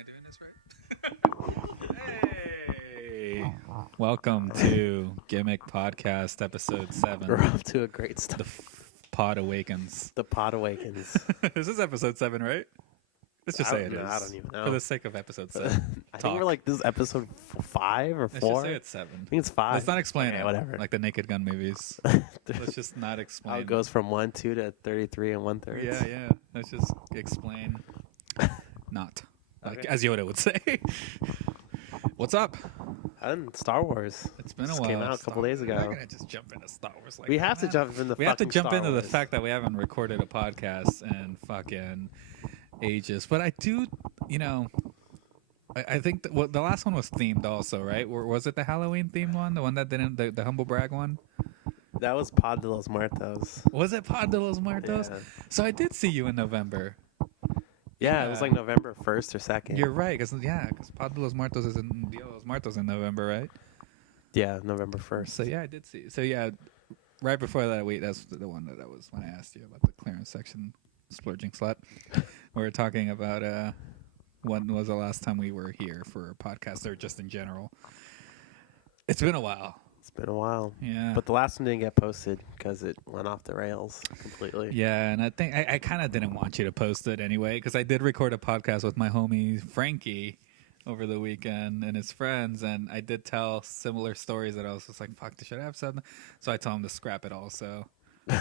I doing this right? Hey! Welcome to Gimmick Podcast, Episode 7. We're off to a great start. The Pod Awakens. The Pod Awakens. This is Episode 7, right? Let's just say it is. I don't even know. For the sake of Episode 7. I think we're like, this is episode 5 or 4. Let's just say it's 7. I think it's 5. Let's not explain Okay, it. whatever. Like the Naked Gun movies. Let's just not explain. How it goes from 1-2 to 33 and 1/3. Yeah. Let's just explain. Not. Like, Okay. as Yoda would say. What's up? And Star Wars. It's been a Just while. came out a couple days We're not ago. gonna just jump into Star Wars like We have to that. jump into We have to fucking jump Star into the Wars. fact that we haven't recorded a podcast in fucking ages. But I do, I think the last one was themed also, right? Was it the Halloween themed one? The one that didn't, the Humble Brag one? That was Pod de los Muertos. Was it Pod de los Muertos? Yeah. So I did see you in November. Yeah, it was like November 1st or 2nd. You're right, because Pod de los Muertos is in Dia de los Muertos in November, right? Yeah, November 1st. So yeah, I did see. So yeah, right before that, that's the one that was when I asked you about the clearance section, splurging slut. We were talking about when was the last time we were here for a podcast, or just in general. It's been a while. It's been a while. Yeah. But the last one didn't get posted because it went off the rails completely. Yeah, and I think I kind of didn't want you to post it anyway, because I did record a podcast with my homie Frankie over the weekend and his friends, and I did tell similar stories that I was just like, fuck, should I have said that? So I told him to scrap it also.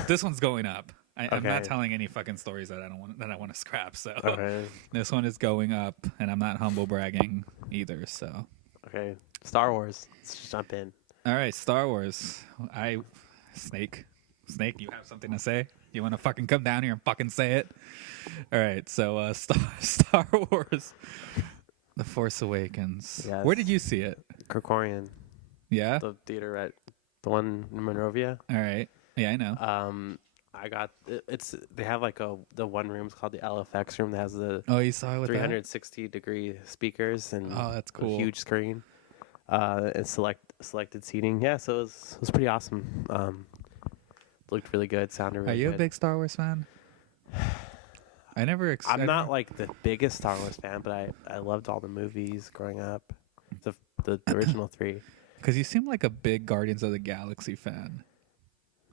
This one's going up. I'm not Okay. telling any fucking stories that I want to scrap, so Okay. this one is going up, and I'm not humble bragging either, so. Okay. Star Wars. Let's just jump in. All right, Star Wars. Snake, you have something to say? You want to fucking come down here and fucking say it? All right, so Star Wars, The Force Awakens. Yes. Where did you see it? Krikorian. Yeah. The theater at the one in Monrovia. All right. Yeah, I know. I got they have like the one room's called the LFX room that has the Oh, you saw it with 360-degree speakers and Oh, that's cool. a huge screen. And selected seating. Yeah, so it was pretty awesome. Looked really good, sounded really Are good. you a big Star Wars fan? I never. I'm not like the biggest Star Wars fan, but I loved all the movies growing up. The original 3. Because you seem like a big Guardians of the Galaxy fan.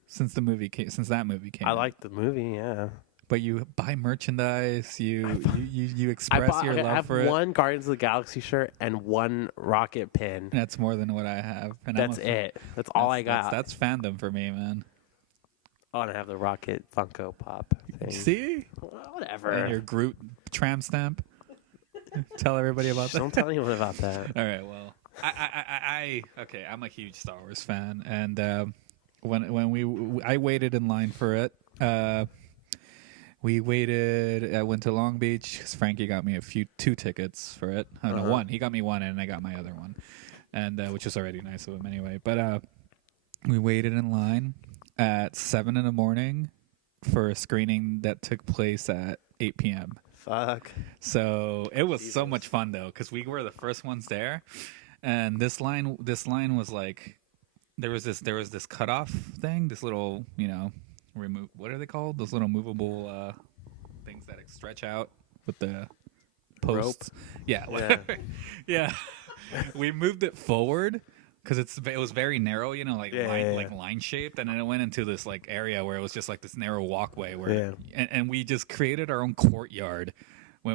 Since that movie came. I liked the movie, yeah. But you buy merchandise. You express your love I have for it. one Guardians of the Galaxy shirt and one Rocket pin. That's more than what I have. And That's it. That's all I got. That's fandom for me, man. Oh, and I have the Rocket Funko Pop thing. See? Well, whatever. And your Groot tram stamp. Tell everybody about that. Don't tell anyone about that. All right. Well, I'm a huge Star Wars fan, and when I waited in line for it. We waited. I went to Long Beach because Frankie got me 2 tickets for it. No, one. He got me one, and I got my other one, and which was already nice of him anyway. But we waited in line at 7 a.m. for a screening that took place at 8 p.m. Fuck. So it was so Jesus. much fun though, because we were the first ones there, and this line was like, there was this cutoff thing, this little what are they called? Those little movable things that stretch out with the posts. Yeah. Yeah. We moved it forward because it was very narrow, line shaped, and then it went into this like area where it was just like this narrow walkway and we just created our own courtyard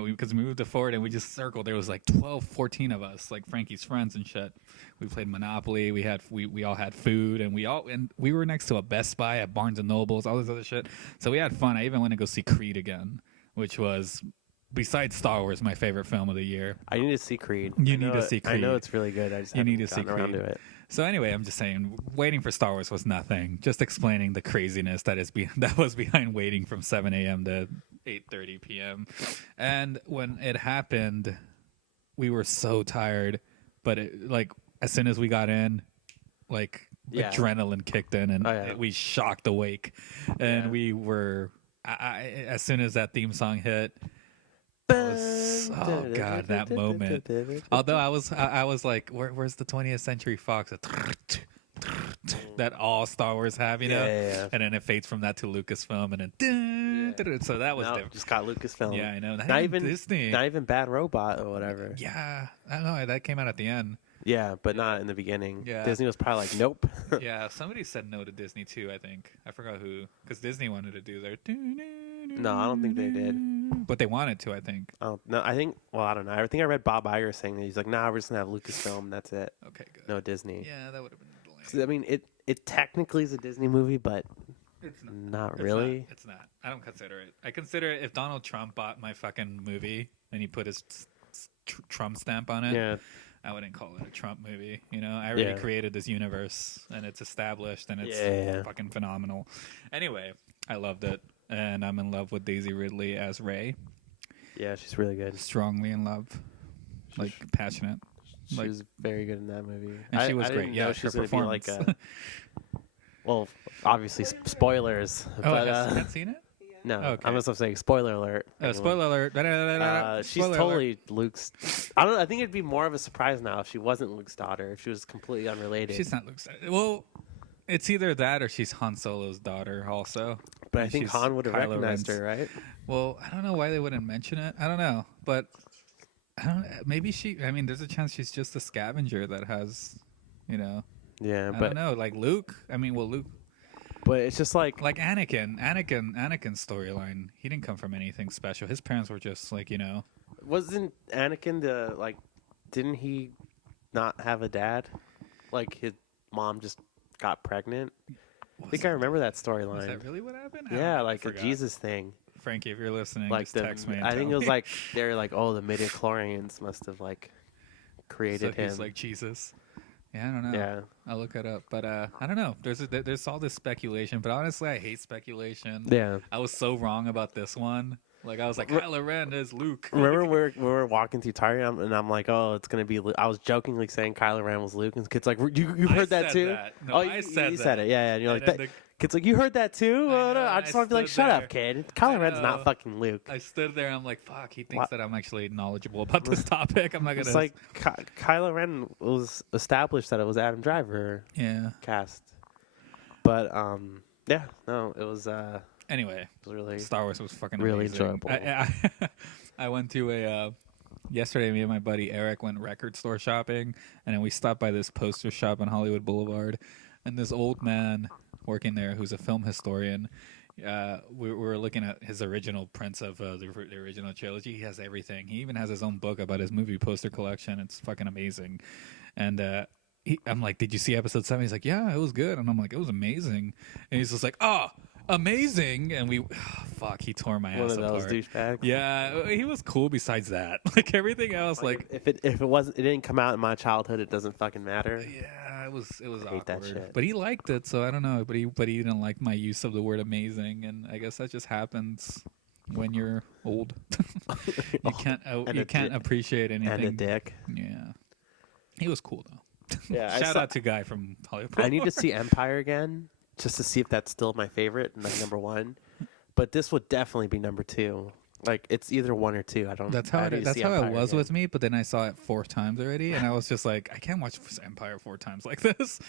because we moved it forward and we just circled. There was like 12, 14 of us, like Frankie's friends and shit. We played Monopoly. We all had food, and we were next to a Best Buy at Barnes and Nobles, all this other shit. So we had fun. I even went to go see Creed again, which was, besides Star Wars, my favorite film of the year. I need to see Creed. You need to see Creed. I know it's really good. I just You haven't need to see gotten around Creed. to it. So anyway, I'm just saying, waiting for Star Wars was nothing. Just explaining the craziness that was behind waiting from 7 a.m. to 8:30 p.m. And when it happened, we were so tired, but as soon as we got in, adrenaline kicked in, and we shocked awake, and we were. As soon as that theme song hit. Oh God, that moment! Although I was like, where's the 20th Century Fox? That all Star Wars have, Yeah. and then it fades from that to Lucasfilm, and then So that was No, different. just got Lucasfilm. Yeah, I know. Not, Not even even Disney. Not even Bad Robot or whatever. Yeah, I don't know. That came out at the end. Yeah, but not in the beginning. Yeah. Disney was probably like, nope. Yeah, somebody said no to Disney too. I think I forgot who, because Disney wanted to do their. No, I don't think they did. But they wanted to. I think. Oh no, I think. Well, I don't know. I think I read Bob Iger saying that he's like, nah, we're just gonna have Lucasfilm. That's it. Okay, good. No Disney. Yeah, that would have been. 'Cause, I mean, it technically is a Disney movie, but It's not really. It's not. I don't consider it. I consider it if Donald Trump bought my fucking movie and he put his Trump stamp on it. Yeah. I wouldn't call it a Trump movie. You know, I already Yeah. created this universe and it's established and it's fucking phenomenal. Anyway, I loved it and I'm in love with Daisy Ridley as Ray. Yeah, she's really good. Strongly in love, like passionate. She Like- was very good in that movie. And she was I great. didn't Yeah, know she was her gonna be like performance. well, obviously spoilers. Oh, but has seen it? no, Okay. I'm just saying spoiler alert. everyone. Spoiler alert. She's Spoiler totally Luke's. I don't. I think it'd be more of a surprise now if she wasn't Luke's daughter. If she was completely unrelated. She's not Luke's. Well, it's either that or she's Han Solo's daughter also. But I And think she's Han would have Kylo recognized Ren's. her, right? Well, I don't know why they wouldn't mention it. I don't know, but I don't. Maybe she. I mean, there's a chance she's just a scavenger that has, you know. Yeah, I but don't know. Like Luke. I mean, well, Luke. it's just like Anakin's storyline. He didn't come from anything special. His parents were just like, you know. wasn't Anakin the like? Didn't he not have a dad? Like his mom just got pregnant. I think I remember that Was storyline. that really what happened? Yeah, like a forgot. Jesus thing. Frankie, if you're listening, Like just text me. And I think tell it was me. like they're like, oh, the midichlorians must have like created so him. he's like Jesus. Yeah, I don't know. yeah, I'll look it up, but I don't know. There's all this speculation, but honestly, I hate speculation. yeah. I was so wrong about this one. Like I was like, Kylo Ren is Luke. Remember we were walking through Target and I'm like, oh, it's gonna be. I was jokingly saying Kylo Ren was Luke, and kids like, you I heard that said too? that. No, oh, I you said said that. it, yeah. And you're And like, then that. Kids like, you heard that too? I Oh, no. know, I and just I want to be like, stood shut there. up, kid. Kylo Ren's know. not fucking Luke. I stood there. I'm like, fuck. He thinks What? that I'm actually knowledgeable about this topic. I'm not gonna. It's like Kylo Ren was established that it was Adam Driver yeah. cast, but yeah, no, it was Anyway, really Star Wars was fucking really amazing. enjoyable. I went to a yesterday. Me and my buddy Eric went record store shopping, and then we stopped by this poster shop on Hollywood Boulevard, and this old man working there, who's a film historian. We were looking at his original prints of the original trilogy. He has everything. He even has his own book about his movie poster collection. It's fucking amazing. And I'm like, did you see episode 7? He's like, yeah, it was good. And I'm like, it was amazing. And he's just like, oh, amazing. And fuck, he tore my one ass of those apart. douchebags. Yeah, he was cool besides that. Like everything else, like if it wasn't, it didn't come out in my childhood, it doesn't fucking matter. yeah, it was I hate awkward. that shit. But he liked it, so I don't know. But he didn't like my use of the word amazing, and I guess that just happens when you're old. You can't And you a can't appreciate anything. And a dick. Yeah, he was cool though. Yeah, Shout out to guy from Hollywood. I need to see Empire again just to see if that's still my favorite and like number 1. But this would definitely be number 2. Like it's either 1 or 2. I don't. That's how I need to that's see how it Empire was again. with me. But then I saw it 4 times already, and I was just like, I can't watch Empire 4 times like this.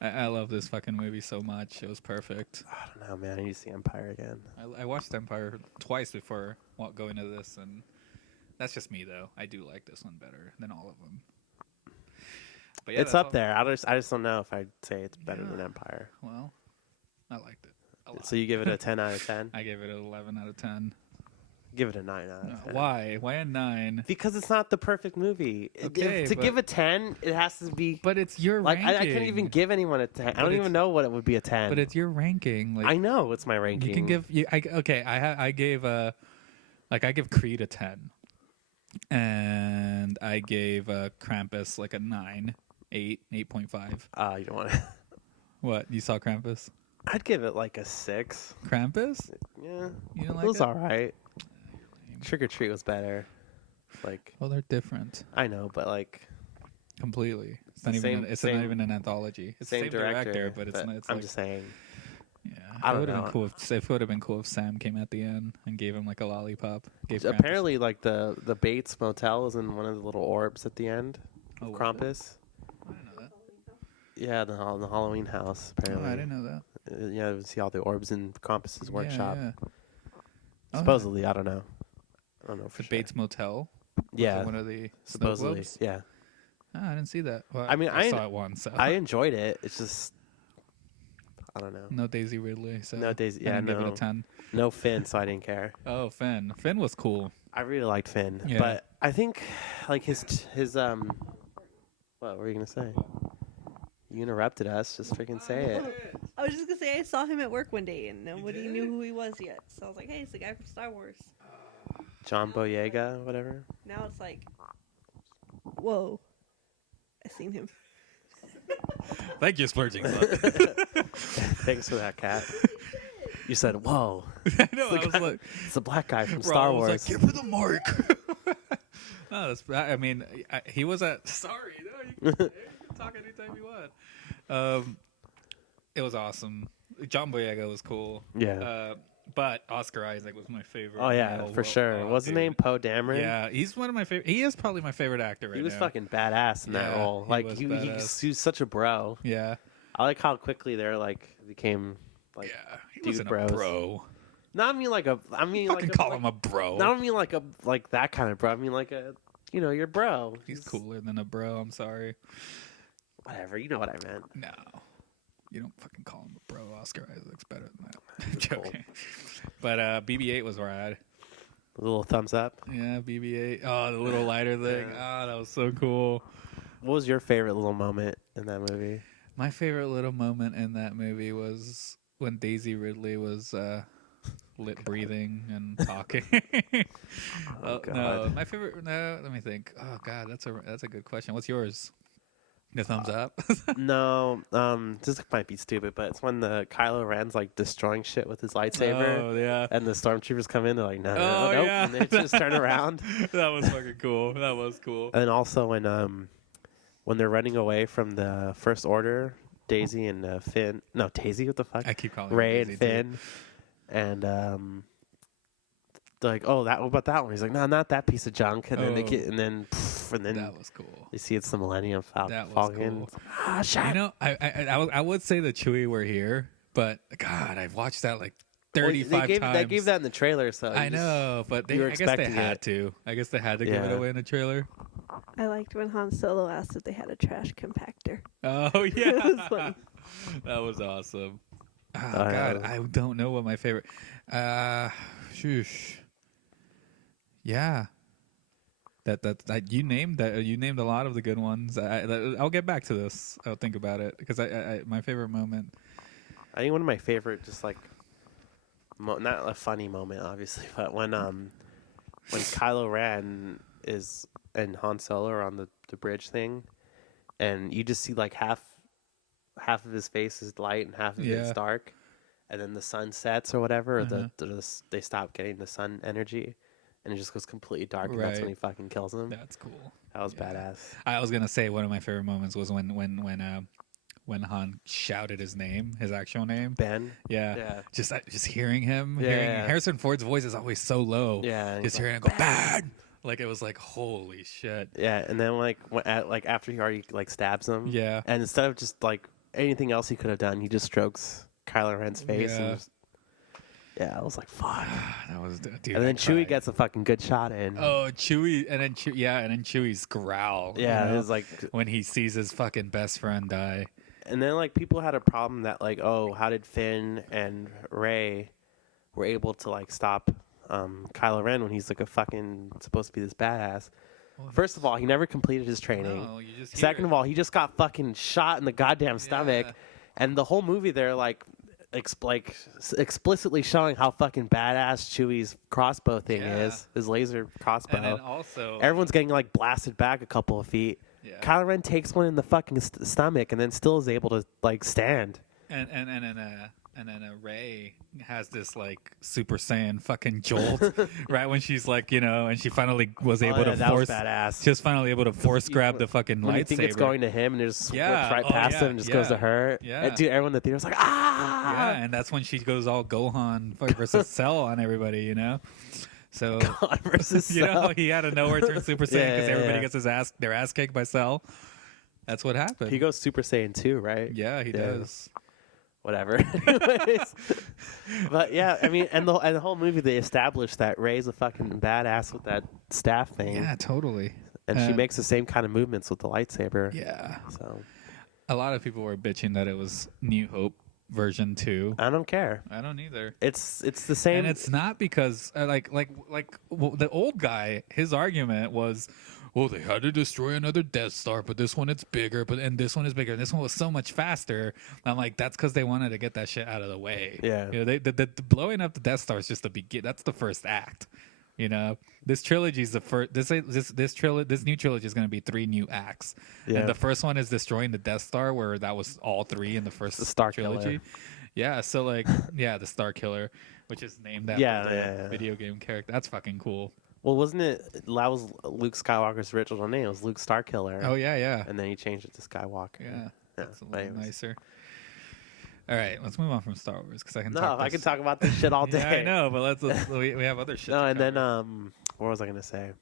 I love this fucking movie so much. It was perfect. I don't know, man. I need to see Empire again. I watched Empire twice before going to this, and that's just me though. I do like this one better than all of them. But yeah, It's that's up all- there. I just don't know if I'd say it's better than Yeah. Empire. Well, I liked it a lot. So you give it a 10 out of 10? I gave it an 11 out of 10. Give it a 9 out of 10. Why? Why a 9? Because it's not the perfect movie. Okay, to but- give a 10, it has to be But it's your like ranking. I couldn't even give anyone a 10. I don't it's- even know what it would be a 10. But it's your ranking. Like I know it's my ranking. you can give. I gave I give Creed a 10, and I gave Krampus like a 9, 8, 8.5. You don't want to. What, you saw Krampus? I'd give it like a 6. Krampus? Yeah, You don't it like was it? all right. Trick or Treat was better. Like Well, they're different I know, but like completely. It's not the even. same- It's same- not even an anthology. It's same the same director, but it's not. It's I'm like, just saying. yeah. I It don't would have know. been cool if it would have been cool if Sam came at the end and gave him like a lollipop. Gave Krampus- Apparently, like the Bates Motel is in one of the little orbs at the end. Oh, was it? Krampus. I didn't know that. Yeah, the Halloween house. Oh, Apparently. I didn't know that. Yeah, we see all the orbs in Krampus's workshop. Yeah, Oh, Supposedly, I don't know. I don't know for the sure. Bates Motel. Was Yeah, it one of the Snow supposedly. Globes? Yeah, Oh, I didn't see that. Well, I mean, I saw it once. So. I enjoyed it. It's just I don't know. No Daisy Ridley. So No Daisy. I Yeah, didn't give it no. a 10. No Finn, so I didn't care. Oh, Finn. Finn was cool. I really liked Finn, Yeah. but I think like his what were you gonna say? You interrupted us. Just freaking say it. I was just gonna say I saw him at work one day and nobody knew who he was yet. So I was like, hey, it's the guy from Star Wars. John Boyega, whatever. Now it's like, whoa, I seen him. Thank you, splurging. Thanks for that, Kat. You said, "Whoa." I know. I was like, It's the black guy from bro, Star I was Wars. like, give her the mark. No, that's. I mean, he was at. Sorry, no, you can talk anytime you want. It was awesome. John Boyega was cool. Yeah. But Oscar Isaac was my favorite. Oh yeah, male for sure. What's his name? Poe Dameron. Yeah, he's one of my favorite. He is probably my favorite actor right now. He was fucking badass in that Yeah, role. he Like was he badass. was such a bro. Yeah. I like how quickly they're like became like. Yeah. He dude wasn't bros. a bro. Not I mean like a. I mean Fucking like call a, him a bro. I don't mean like that kind of bro. I mean like a. You know, your bro. He's cooler than a bro. I'm sorry. Whatever. You know what I meant. No. You don't fucking call him a bro. Oscar Isaac's better than that. I'm Cool. joking. But BB-8 was rad. A little thumbs up. Yeah, BB-8. Oh, the little lighter thing. Yeah. Oh, that was so cool. What was your favorite little moment in that movie? My favorite little moment in that movie was when Daisy Ridley was lip breathing and talking. Oh, No, God. my favorite. No, let me think. Oh God, that's a good question. What's yours? The thumbs up. No, this might be stupid, but it's when the Kylo Ren's like destroying shit with his lightsaber, Oh yeah. and the stormtroopers come in. They're like, no, Oh, nope, yeah. and they just turn around. That was fucking cool. That was cool. And also when they're running away from the First Order, Daisy and Finn. No, Daisy. What the fuck? I keep calling her Ray Daisy, and too. Finn, and they're like, oh, what about that one? He's like, no, not that piece of junk. And then they Oh. get, and then That was cool. they see it's the Millennium That was Falcon. cool. Ah, shit. You know, I would say the Chewie were here, but God, I've watched that like 35 times. They gave that in the trailer, so I know, but you were I guess they expecting had it. to. I guess they had to give it Yeah. away in the trailer. I liked when Han Solo asked if they had a trash compactor. Oh yeah, It was funny. that was awesome. Oh I God, know. I don't know what my favorite. Shoosh. Yeah. That you named that. You named a lot of the good ones. I'll get back to this. I'll think about it because I my favorite moment. I think one of my favorite, just like, not a funny moment, obviously, but when Kylo Ren and Han Solo are on the bridge thing, and you just see like half of his face is light and half of it is Yeah. dark, and then the sun sets or whatever, or Uh-huh. they stop getting the sun energy, and it just goes completely dark, and that's when Right. he fucking kills him. That's cool. That was Yeah. badass. I was gonna say one of my favorite moments was when Han shouted his name, his actual name. Ben. Yeah. Yeah. Just hearing him. Yeah. Hearing Harrison Ford's voice is always so low. Yeah. and Just he's like, hearing it go bad. Like it was like holy shit. yeah, and then like after he already like stabs him, Yeah. and instead of just like anything else he could have done, he just strokes Kylo Ren's face. Yeah. And just, yeah, I was like, fuck. That was dude. And then I Chewie cried. gets a fucking good shot in. Oh, Chewie, and then Chewie's growl. yeah, you it know, was like, when he sees his fucking best friend die. and then like people had a problem that like, oh, how did Finn and Rey were able to like stop Kylo Ren when he's like a fucking supposed to be this badass? Well, First of all, he never completed his training. No, you just hear Second it. of all, he just got fucking shot in the goddamn stomach, Yeah. and the whole movie they're like, explicitly showing how fucking badass Chewie's crossbow thing Yeah. is, his laser crossbow. And then also, Everyone's getting like blasted back a couple of feet. yeah. Kylo Ren takes one in the fucking stomach and then still is able to like stand. and then Ray has this like Super Saiyan fucking jolt right when she's like, you know, and she finally was able to that was force, badass. just finally able to force grab the fucking When lightsaber. you think it's going to him and it just Yeah. whips right Oh, past yeah, him and just goes to yeah, her. yeah. And dude, everyone in the theater's like, ah! Yeah, and that's when she goes all Gohan versus Cell on everybody, you know. So God versus you know, Cell. he had to nowhere turn Super Saiyan Yeah, because yeah, everybody yeah. gets their ass kicked by Cell. That's what happened. He goes Super Saiyan 2, right? yeah, he Yeah. does. whatever. Anyways, but yeah, I mean, and the whole movie they established that Rey's a fucking badass with that staff thing. Yeah, totally. And she makes the same kind of movements with the lightsaber. Yeah. So A lot of people were bitching that it was New Hope version 2. I don't care. I don't either. It's the same. And it's not because well, the old guy, his argument was, well, they had to destroy another Death Star, but this one it's bigger, and this one is bigger, and this one was so much faster. I'm like, that's because they wanted to get that shit out of the way. Yeah. You know, the blowing up the Death Star is just the begin. That's the first act. You know, this trilogy is the first. This new trilogy is going to be 3 new acts. Yeah. And the first one is destroying the Death Star, where that was all 3 in the first The Star trilogy. Killer. Yeah, so like, the Star Killer, which is named after the video game character. That's fucking cool. Well, wasn't it? That was Luke Skywalker's original name. It was Luke Starkiller. Oh yeah. And then he changed it to Skywalker. Yeah, that's a but little anyways. nicer. All right, let's move on from Star Wars because I can. No, talk I can talk about this shit all day. Yeah, I know, but we have other shit. No, to and then cover. what was I gonna say?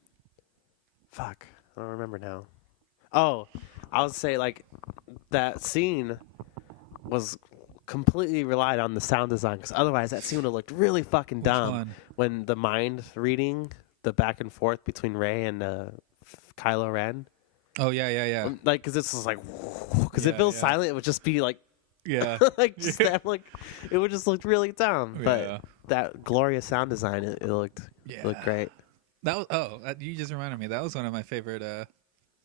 Fuck, I don't remember now. Oh, I would say like that scene was completely relied on the sound design because otherwise that scene would have looked really fucking dumb. one? When the mind reading, the back and forth between Rey and Kylo Ren. Oh yeah. Like, because this was like, because Yeah, if it was yeah. silent, it would just be like, Yeah, like just them, like, it would just look really dumb. But Yeah. that glorious sound design, it looked great. That was you just reminded me. That was one of my favorite.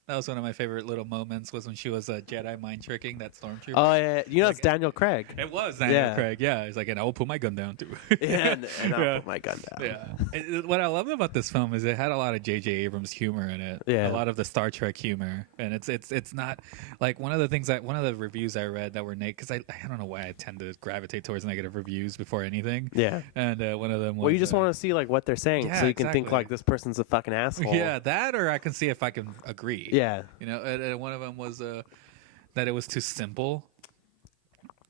That was one of my favorite little moments was when she was Jedi mind tricking that stormtrooper. Oh yeah, you know it's Like- Daniel Craig. It was Daniel Yeah. Craig. Yeah, he's like, and I will put my gun down too. Yeah, and I'll Yeah. put my gun down. Yeah. What I love about this film is it had a lot of J.J. Abrams humor in it. Yeah. A lot of the Star Trek humor, and it's not like one of the reviews I read that were negative because I don't know why I tend to gravitate towards negative reviews before anything. Yeah. And one of them was. Well, you just want to see like what they're saying, Yeah, so you can think exactly. like this person's a fucking asshole. Yeah, that or I can see if I can agree. Yeah. You know, and one of them was that it was too simple.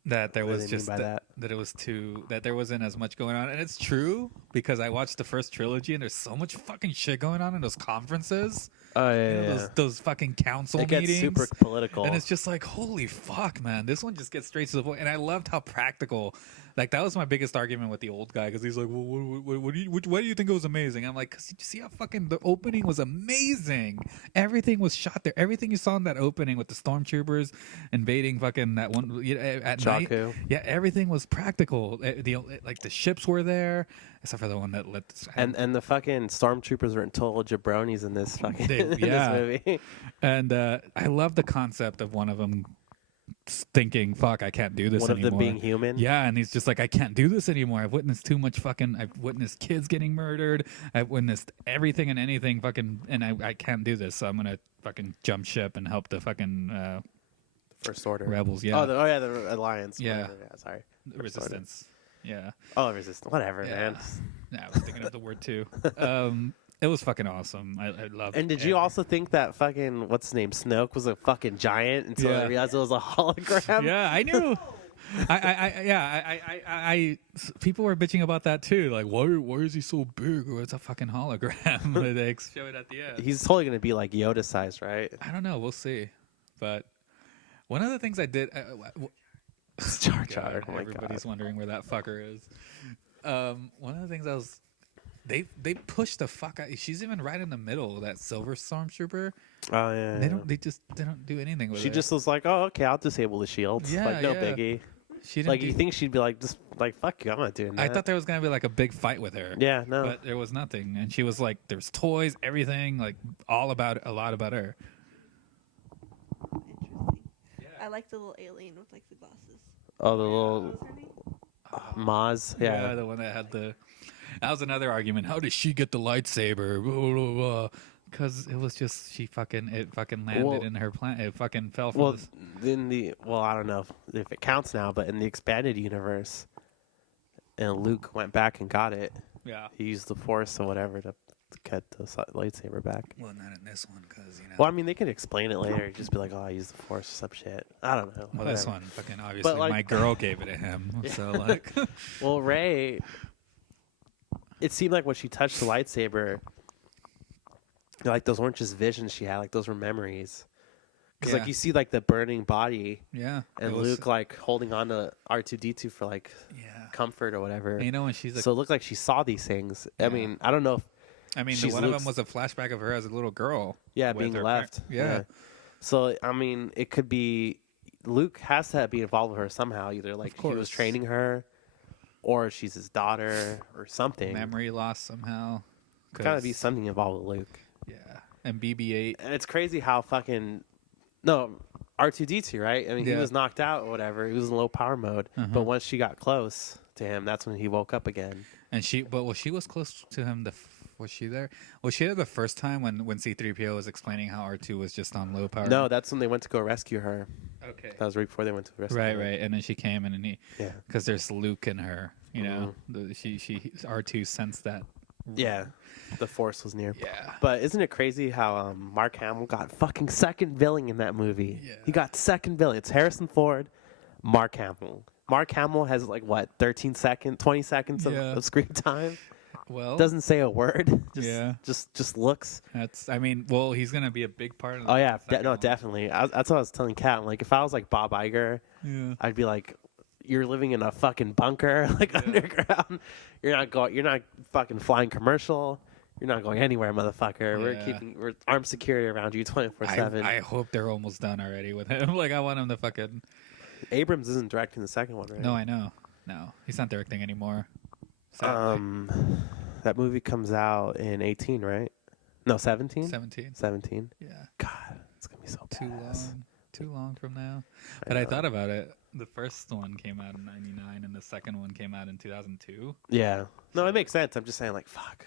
That there What do was they mean just by that? that it was too that there wasn't as much going on, and it's true because I watched the first trilogy and there's so much fucking shit going on in those conferences. Oh yeah. You know, yeah. those fucking council It gets meetings. super political. And it's just like, holy fuck, man. This one just gets straight to the point. And I loved how practical. Like, that was my biggest argument with the old guy because he's like, well, why do you think it was amazing? I'm like, because you see how fucking the opening was amazing. Everything was shot there. Everything you saw in that opening with the stormtroopers invading fucking that one at night. Jakku. Yeah, everything was practical. Like, the ships were there, except for the one that let. And the fucking stormtroopers were total jabronis in this fucking in yeah. this movie. And I love the concept of one of them thinking, fuck, I can't do this One of anymore. them being human. Yeah, and he's just like, I can't do this anymore. I've witnessed too much fucking. I've witnessed kids getting murdered. I've witnessed everything and anything fucking, and I can't do this. So I'm gonna fucking jump ship and help the fucking First Order. rebels. Yeah, Oh, yeah, the Alliance. Yeah. Whatever. Yeah, sorry. the resistance. Yeah, Oh, Resistance. Whatever, Yeah. man. yeah. I was thinking of the word too. It was fucking awesome. I loved. And did you also think that fucking what's his name Snoke was a fucking giant until I Yeah. realized it was a hologram? Yeah, I knew. People were bitching about that too. Like, why is he so big? Or it's a fucking hologram. They show it at the end. He's totally gonna be like Yoda sized, right? I don't know. We'll see. But one of the things I did. Jar God, Jar. Oh my everybody's god. wondering where that fucker is. One of the things I was. They pushed the fuck out. She's even right in the middle. That silver stormtrooper. Oh yeah. They yeah. don't. They don't do anything with it. She just was like, "Oh, okay, I'll disable the shields." Yeah, like no yeah. biggie. She didn't Like do- you think she'd be like, just like fuck you, I'm not doing that. I thought there was gonna be like a big fight with her. Yeah, no. But there was nothing, and she was like, "There's toys, everything, like a lot about her." Interesting. I like the little alien with like the glasses. Oh, the What little was her name? Maz. Yeah. The one that had the. That was another argument. How did she get the lightsaber? Blah, blah, blah. Because it was just it fucking landed Well- in her planet. It fucking fell from. Well, I don't know if it counts now, but in the expanded universe, and Luke went back and got it. Yeah. He used the Force or whatever to get the lightsaber back. Well, not in this one, because you know. Well, I mean, they can explain it later. Just be like, "Oh, I used the Force," or some shit. I don't know. Well, this whatever. one, fucking obviously, like- my girl gave it to him. So like, Well, Rey, it seemed like when she touched the lightsaber, like those weren't just visions she had, like those were memories. Because Yeah. like you see like the burning body Yeah. and it was- Luke like holding on to R2D2 for like Yeah. comfort or whatever. And you know when she's like, So it looked like she saw these things. Yeah. I mean, I don't know if I mean, she's one of Luke's- them was a flashback of her as a little girl. with being her left. Yeah. So I mean, it could be Luke has to be involved with her somehow. Either like he was course. training her, or she's his daughter, or something. Memory loss somehow. Gotta be 'Cause- something involved with Luke. Yeah. And BB-8. And it's crazy how fucking R2D2, right? I mean, he Yeah. was knocked out or whatever. He was in low power mode. But Uh-huh. once she got close to him, that's when he woke up again. And she was close to him. Was she there? Was she there the first time when C-3PO was explaining how R2 was just on low power? No, that's when they went to go rescue her. Okay. That was right before they went to rescue Right, her. right. And then she came in, and Yeah. because there's Luke in her, you know, she R2 sensed that. Yeah. The Force was near. Yeah. But isn't it crazy how Mark Hamill got fucking second billing in that movie? Yeah. He got second billing. It's Harrison Ford, Mark Hamill. Mark Hamill has like what, 13 seconds, 20 seconds Yeah. of screen time. Well, Doesn't say a word. Just, Yeah. just looks. that's. I mean, well, he's gonna be a big part of. Oh yeah, the second one. definitely. That's what I was telling Kat. Like if I was like Bob Iger, Yeah. I'd be like, you're living in a fucking bunker, like underground. You're not fucking flying commercial. You're not going anywhere, motherfucker. Yeah. We're armed security around you 24/7. I hope they're almost done already with him. Like I want him to fucking. Abrams isn't directing the second one, right? No, I know. No, he's not directing anymore. Sadly. That movie comes out in 18, right? No, 17? 17. 17. Yeah. God, it's going to be so badass. Too long from now. But I thought about it. The first one came out in 99 and the second one came out in 2002. Yeah. No, it makes sense. I'm just saying, like, fuck.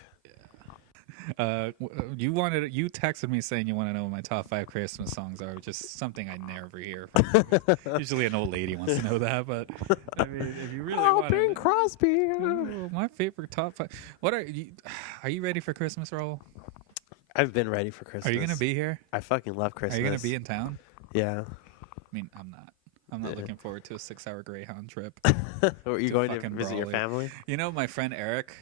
You texted me saying you want to know what my top 5 Christmas songs are, which is something I never hear. Usually an old lady wants to know that, but I mean, if you really want Bing to Crosby. my favorite top 5. What are you ready for Christmas, Raul? I've been ready for Christmas. Are you going to be here? I fucking love Christmas. Are you going to be in town? Yeah. I mean, I'm not. I'm not looking forward to a 6-hour Greyhound trip. Are you To going to fucking visit your Brawley. family? You know, my friend Eric,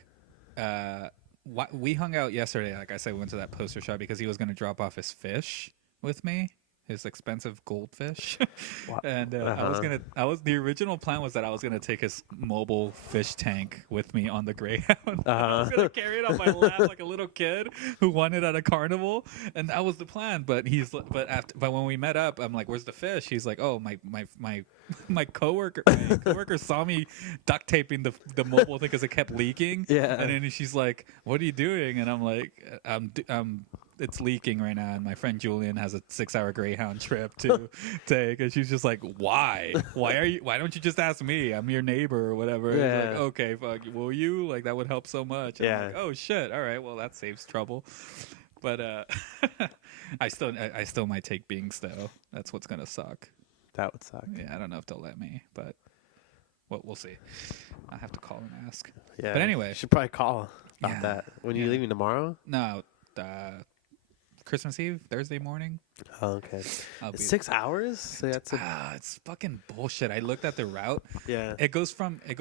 we hung out yesterday. Like I said, we went to that poster shop because he was going to drop off his fish with me, his expensive goldfish. And the original plan was that I was going to take his mobile fish tank with me on the Greyhound. I was going to carry it on my lap like a little kid who won it at a carnival. And that was the plan. But but when we met up, I'm like, where's the fish? He's like, oh, my coworker saw me duct taping the mobile thing because it kept leaking. Yeah. And then she's like, "What are you doing?" And I'm like, it's leaking right now." And my friend Julian has a 6-hour Greyhound trip to take, and she's just like, "Why? Why don't you just ask me? I'm your neighbor or whatever." Yeah. It's like, okay, fuck, will you? Like that would help so much. And I'm Yeah. like, oh shit. All right. Well, that saves trouble. But I still might take Bings though. That's what's gonna suck. That would suck. Yeah, I don't know if they'll let me, but we'll see. I have to call and ask. Yeah. But anyway. You should probably call about Yeah. that. When Yeah. you leaving tomorrow? No, Christmas Eve, Thursday morning. Oh, okay. I'll be. 6 hours? So that's It's fucking bullshit. I looked at the route. yeah. It goes from. I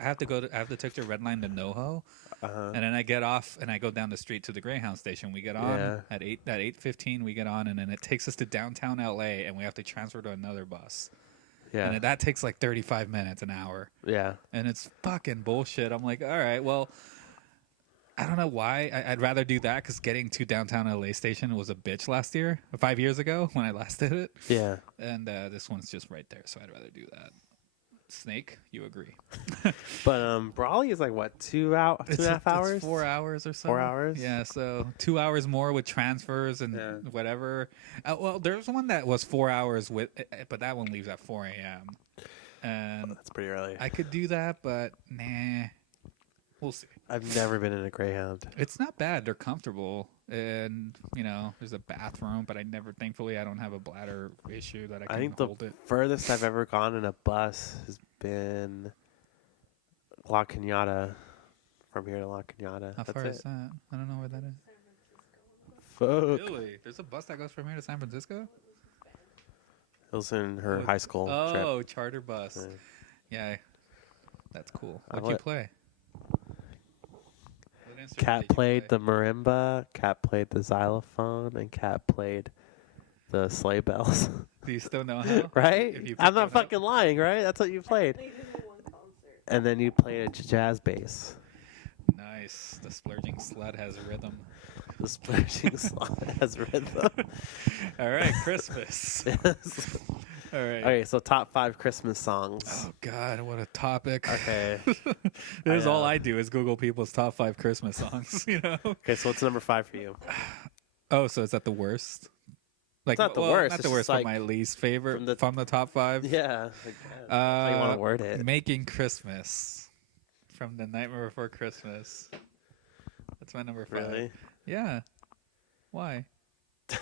have to take the red line to NoHo, Uh-huh. and then I get off and I go down the street to the Greyhound station. We get on Yeah. at 8:15. We get on, and then it takes us to downtown LA, and we have to transfer to another bus. Yeah. And that takes like 35 minutes, an hour. Yeah. And it's fucking bullshit. I'm like, all right, well, I don't know why. I'd rather do that because getting to downtown LA station was a bitch last year, 5 years ago when I last did it. Yeah. And this one's just right there, so I'd rather do that. Snake, you agree? But Brawley is like what, 2.5 hours? It's 4 hours or so. 4 hours? Yeah, so 2 hours more with transfers and Yeah. whatever. Well, there's one that was 4 hours but that one leaves at 4 a.m. And That's pretty early. I could do that, but nah. We'll see. I've never been in a Greyhound. It's not bad. They're comfortable, and there's a bathroom. But thankfully, I don't have a bladder issue that I I can think the hold it. furthest I've ever gone in a bus has been La Cañada. From here to La Cañada. How That's far it. is that? I don't know where that is. Fuck. Really? There's a bus that goes from here to San Francisco? It was in her high school trip. Oh, charter bus. Yeah. Yeah, that's cool. I What'd you went- play? What instrument Cat did you played play? the marimba, Cat played the xylophone, and Cat played the sleigh bells. Do you still know how? Right? If you I'm picked not it up? fucking lying, right? That's what you played. They did the one concert. And then you played a jazz bass. Nice. The splurging slut has rhythm. The splashing slot has rhythm. All right, Christmas. Yes. All right. Okay, so top 5 Christmas songs. Oh God, what a topic. Okay. This is all I I do is Google people's top 5 Christmas songs. You know. Okay, so what's number 5 for you? Oh, so is that the worst? Like not the well, worst, Not it's the just worst, like but my least favorite from from the- the top 5. Yeah. Like, that's how you want to word it. Making Christmas from The Nightmare Before Christmas. That's my number 5. Really? Yeah. Why? Do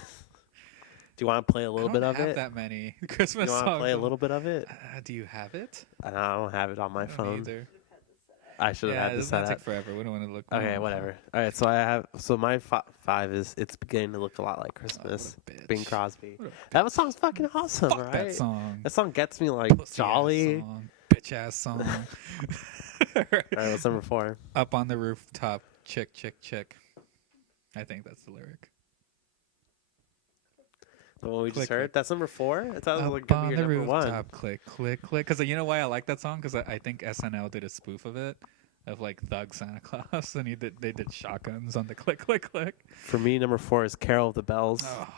you want to play a little bit of I don't it? have that many Christmas You want songs. to play a little bit of it? Do you have it? I don't have it on my I don't phone. either. I should have Yeah, had this this set might take up. forever. We don't want to look. Okay, whatever. All right, so I have. So my 5 is "It's Beginning to Look a Lot Like Christmas." what a bitch. Bing Crosby. What a That song's fucking awesome, Fuck right? that song. That song gets me like Pussy-ass jolly. song, bitch ass song. All right, what's number 4? Up on the rooftop, chick, chick, chick. I think that's the lyric. The one we just Click, heard. click. That's number 4. I thought it was Up like gonna on be the your number 1. rooftop, click, click, click. Because you know why I like that song? Because I think SNL did a spoof of it, of like Thug Santa Claus, and they did shotguns on the click, click, click. For me, number 4 is "Carol of the Bells," Oh.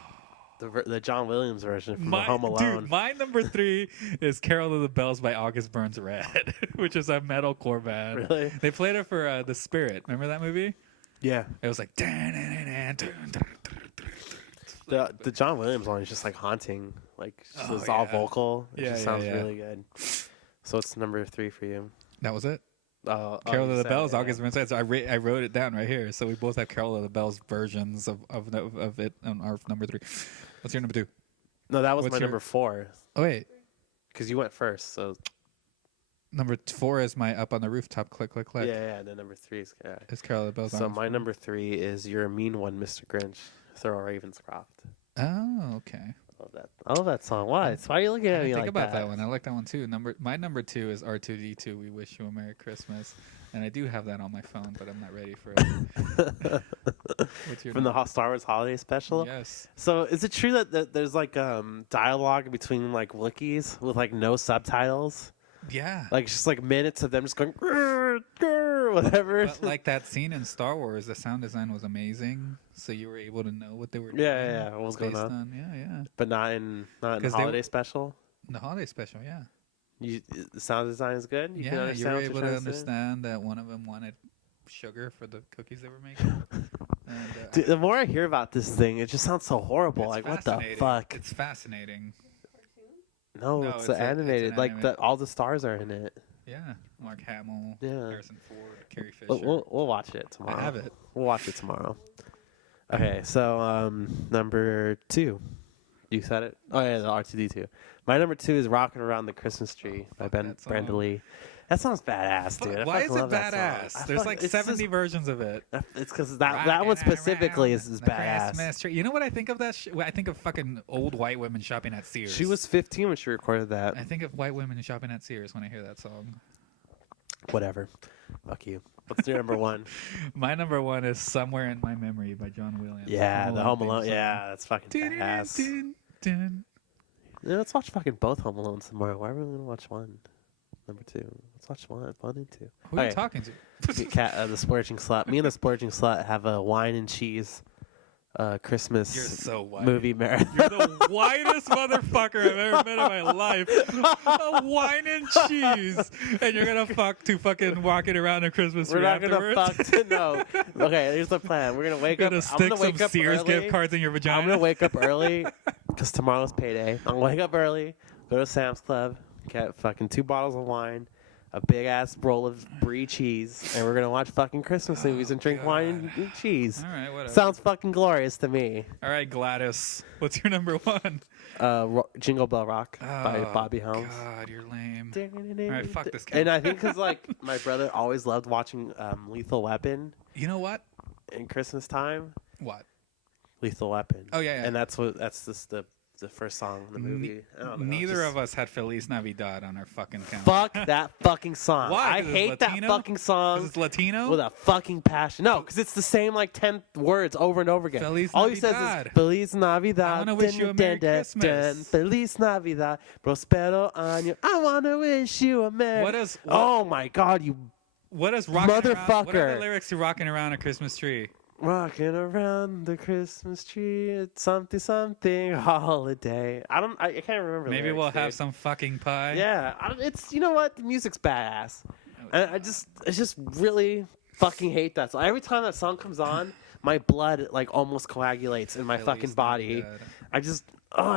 the John Williams version from Home Alone. Dude, my number 3 is "Carol of the Bells" by August Burns Red, which is a metalcore band. Really? They played it for The Spirit. Remember that movie? Yeah. It was like. The John Williams one is just like haunting. Like Oh, it's all yeah. vocal. It Yeah, just yeah, sounds yeah. really good. So it's number 3 for you. That was it. Oh, Carol you of the said Bells, it, yeah. August Burns Red. So I wrote it down right here. So we both have Carol of the Bells versions of it on our number 3. What's your number 2? No, that was What's my your- number 4 Oh wait, because you went first. So number 4 is my Up on the Rooftop. Click, click, click. yeah. And then number 3 is It's Carol of the Bells. So August my Burns. number 3 is "You're a Mean One, Mr. Grinch." Thurl Ravenscroft. Oh, okay. I love that. I love that song. Why? Why are you looking I at didn't me think like about that? that one. I like that one too. My number 2 is R2D2. We Wish You a Merry Christmas, and I do have that on my phone, but I'm not ready for it. What's your From the number? Star Wars Holiday Special. Yes. So is it true that there's like dialogue between like Wookiees with like no subtitles? Yeah. Like just like minutes of them just going "Grr, grr," whatever. But like that scene in Star Wars, the sound design was amazing, so you were able to know what they were doing. Yeah. What was going based on? Yeah. But not in 'Cause the they holiday were- special. The holiday special, yeah. The sound design is good. You can Yeah, you understand were what you're able to trying say? understand that one of them wanted sugar for the cookies they were making. And, Dude, the more I hear about this thing, it just sounds so horrible. it's Like what the fascinating. fuck? It's fascinating. No, No, it's it's animated. an Like anime. all the stars are in it. Yeah. Mark Hamill, Yeah. Harrison Ford, Carrie Fisher. We'll watch it tomorrow. I have it. We'll watch it tomorrow. Okay, so number 2. You said it? Oh yeah, the R2D2. My number 2 is "Rockin' Around the Christmas Tree" by Fuck that song. Brenda Lee. That song's badass, dude. I Why fucking is it love that song. badass? I There's fuck- like it's 70 just- versions of it. It's because that one Rockin' specifically around is the badass. Christmas tree. You know what I think of that? I think of fucking old white women shopping at Sears. She was 15 when she recorded that. I think of white women shopping at Sears when I hear that song. Whatever. Fuck you. What's your number 1? My number 1 is "Somewhere in My Memory" by John Williams. Yeah, the Home theme Alone. song. Yeah, that's fucking badass. Dun, dun, dun. Yeah, let's watch fucking both Home Alones tomorrow. Why are we gonna watch one? Number 2. Let's watch one and 2. Who are you Okay. talking to? The Splurging Slut. Me and the Splurging Slut have a wine and cheese Christmas You're so white. movie marathon. You're the whitest motherfucker I've ever met in my life. A wine and cheese, and you're gonna fuck to fucking walking around a Christmas We're tree not afterwards. gonna fuck to no. Okay, here's the plan. We're gonna wake You're up. gonna I'm stick gonna some wake up Sears early. gift cards in your vagina. I'm gonna wake up early because tomorrow's payday. I'm gonna wake up early, go to Sam's Club, get fucking 2 bottles of wine, a big ass roll of brie cheese, and we're gonna watch fucking Christmas movies and drink wine and cheese. All right, whatever. Sounds fucking glorious to me. All right, Gladys. What's your number 1? Jingle Bell Rock by Oh, Bobby Helms. God, you're lame. All right, fuck this And guy. I think because like my brother always loved watching Lethal Weapon You know what? in Christmas time. What? Lethal Weapon. Oh, yeah. And that's just the the first song in the movie. I don't know, Neither just- of us had Feliz Navidad on our fucking count. Fuck that fucking song. Why? I 'Cause it's hate that Latino? fucking song. Because it's Latino? With a fucking passion. No, because it's the same like 10 words over and over again. Feliz All he says Navidad. is Feliz Navidad. I wanna wish you a Merry Christmas. Feliz Navidad. Prospero año. I want to wish you a Merry. What Oh my God, you What is rocking around? What are Motherfucker. the lyrics to "Rocking Around a Christmas Tree"? rocking around the Christmas tree. It's something holiday. I can't remember. Maybe lyrics, we'll have dude. some fucking pie. Yeah, it's you know what, the music's badass. And I just really fucking hate that song. Every time that song comes on, my blood like almost coagulates in my Feliz fucking body. Navidad. I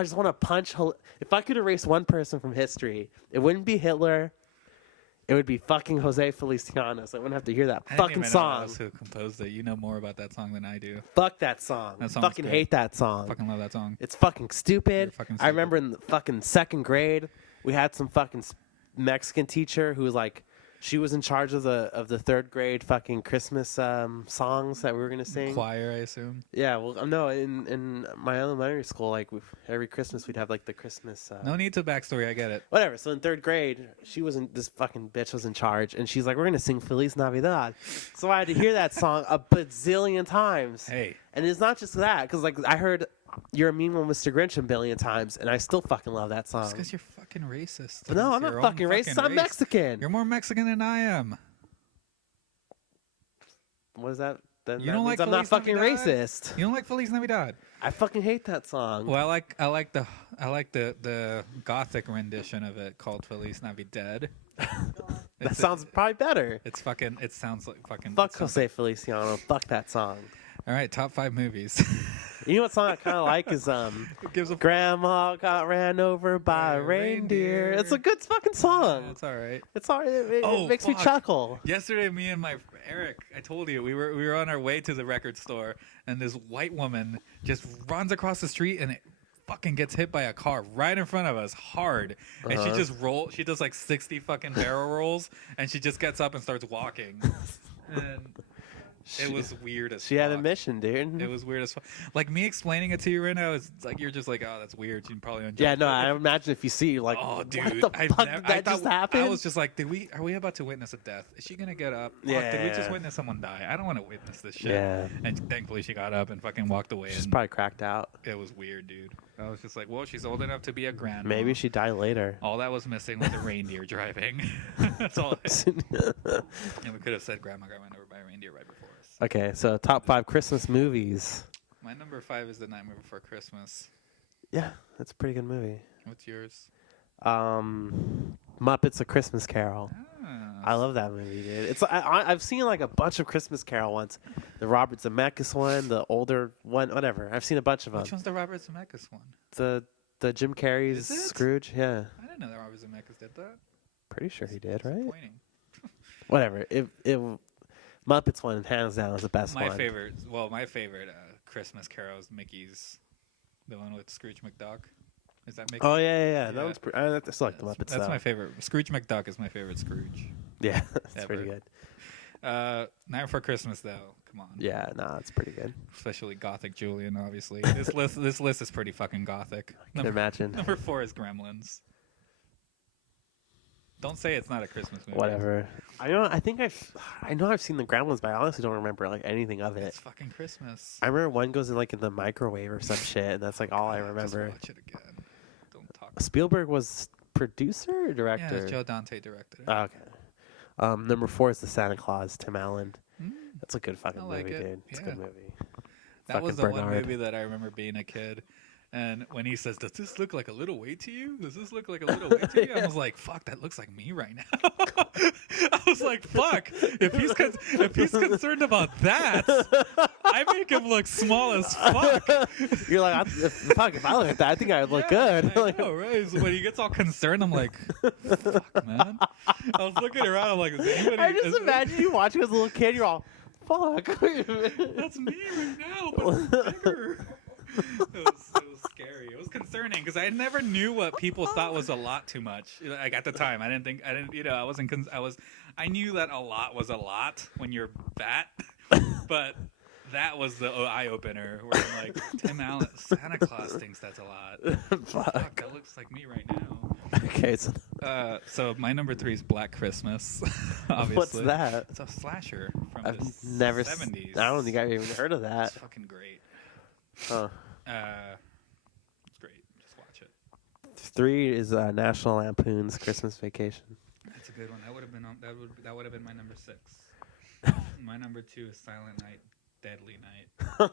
just want to punch. If I could erase one person from history, it wouldn't be Hitler. It would be fucking Jose Feliciano. So I wouldn't have to hear that I didn't fucking even know song. else who composed it. You know more about that song than I do. Fuck that song. That song's Fucking great. hate that song. Fucking love that song. It's fucking stupid. You're fucking I remember in the fucking second grade, we had some fucking Mexican teacher who was like, she was in charge of the third grade fucking Christmas songs that we were gonna sing. Choir, I assume. Yeah, well, no, in my elementary school, like every Christmas we'd have like the Christmas. No need to backstory. I get it. Whatever. So in third grade, this fucking bitch was in charge, and she's like, "We're gonna sing Feliz Navidad." So I had to hear that song a bazillion times. Hey, And it's not just that, because like I heard "You're a Mean One, Mr. Grinch" a billion times, and I still fucking love that song. just because you're fucking racist. But no, It's I'm your not own fucking racist. I'm race. Mexican. You're more Mexican than I am. What is that? Then You that don't means like I'm not Feliz fucking Navidad? racist. You don't like Feliz Navidad? I fucking hate that song. Well, I like the gothic rendition of it called Feliz Navidad. That sounds probably better. It's fucking. It sounds like fucking. Fuck it sounds Jose Feliciano. Fuck that song. All right, top 5 movies. You know what song I kind of like is It gives a Grandma got ran over by a reindeer. It's a good fucking song. It's all right. It's all right. It Oh, makes me fuck. chuckle. Yesterday, me and my Eric, I told you we were on our way to the record store, and this white woman just runs across the street and it fucking gets hit by a car right in front of us hard, and she just She does like 60 fucking barrel rolls, and she just gets up and starts walking, and it was weird as She had a fuck. mission, dude. It was weird as fuck. Like me explaining it to you right now, it's like you're just like, oh, that's weird. You probably enjoy Yeah, it. no, I imagine if you see, like, Oh, dude! what the I've fuck never- did that just happen? I was just like, Are we about to witness a death? Is she gonna get up? Fuck, did we just Yeah. witness someone die? I don't want to witness this shit. Yeah. And thankfully, she got up and fucking walked away. She's and probably cracked out. it was weird, dude. I was just like, well, she's old enough to be a grandma. Maybe she died later. All that was missing was a reindeer driving. That's all. And we could have said grandma got run over by a reindeer right before us. Okay, so top 5 Christmas movies. My number 5 is The Nightmare Before Christmas. Yeah, that's a pretty good movie. What's yours? Muppets: A Christmas Carol. Ah, I love that movie, dude. It's I've seen like a bunch of Christmas Carol ones. The Robert Zemeckis one, the older one, whatever. I've seen a bunch of them. Which one's the Robert Zemeckis one? The Jim Carrey's Is it? Scrooge. Yeah, I didn't know that Robert Zemeckis did that. pretty sure he did, right? Disappointing. Whatever. It Muppets one hands down is the best My one. favorite Christmas Carol is Mickey's, the one with Scrooge McDuck. Is that Mickey? Oh yeah. Yeah. That one's I still like the Muppets. That's though. my favorite. Scrooge McDuck is my favorite Scrooge. Yeah, that's pretty Ever. good. Night Before Christmas, though. Come on. Yeah, no, it's pretty good. Especially Gothic Julian, obviously. This list is pretty fucking gothic. Can imagine. Number 4 is Gremlins. Don't say it's not a Christmas movie. Whatever. I know I've seen the Gremlins, but I honestly don't remember like anything of it. It's fucking Christmas. I remember one goes in like in the microwave or some shit, and that's like all I Just remember. watch it again. Don't talk. Spielberg was producer or Yeah, director? it's Joe Dante directed it. Oh, okay. Number 4 is the Santa Claus, Tim Allen. Mm. That's a good fucking I like movie, it. dude. It's a good Yeah. movie. That was the fucking one Bernard. movie that I remember being a kid. And when he says, "Does this look like a little weight to you? Does this look like a little weight to you?" I was like, "Fuck, that looks like me right now." I was like, "Fuck, if he's concerned about that, I make him look small as fuck." You're like, fuck, if I look at that, I think I would look good. I know, right? So when he gets all concerned, I'm like, "Fuck, man." I was looking around. I'm like, "Is anybody?" I just imagine you watching as a little kid. You're all, fuck. That's me right now, but bigger. It was scary. It was concerning because I never knew what people thought was a lot too much. Like at the time, I knew that a lot was a lot when you're fat, but That was the eye opener where I'm like, Tim Allen, Santa Claus thinks that's a lot. Fuck, that looks like me right now. Okay, so So my number 3 is Black Christmas. Obviously, what's that? It's a slasher from I've the never. 70s. I don't think I've even heard of that. It's fucking great. Huh. It's great. Just watch it. 3 is National Lampoon's Christmas Vacation. That's a good one. That would have been that would have been my number 6. My number 2 is Silent Night, Deadly Night,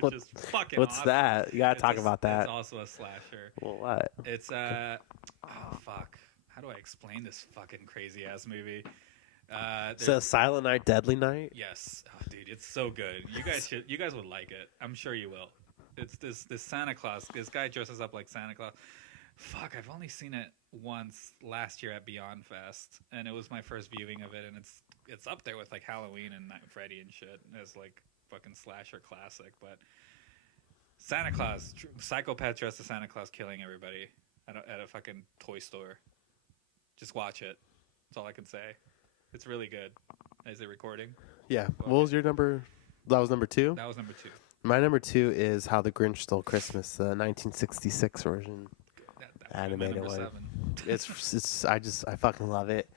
which is fucking. What's awesome. that? You gotta It's talk about that. It's also a slasher. Well, what? It's oh fuck. How do I explain this fucking crazy ass movie? So Silent Night, Deadly Night. Yes, oh, dude, it's so good. You guys would like it. I'm sure you will. It's this Santa Claus. This guy dresses up like Santa Claus. Fuck, I've only seen it once last year at Beyond Fest, and it was my first viewing of it, and it's up there with like Halloween and Night Freddy and shit as like fucking slasher classic. But Santa Claus, psychopath dressed as Santa Claus killing everybody at a fucking toy store. Just watch it. That's all I can say. It's really good. Is it recording? Yeah. What was your number? That was number 2? That was number 2. My number 2 is How the Grinch Stole Christmas, the 1966 version. That Animated was my one. number 7. I fucking love it.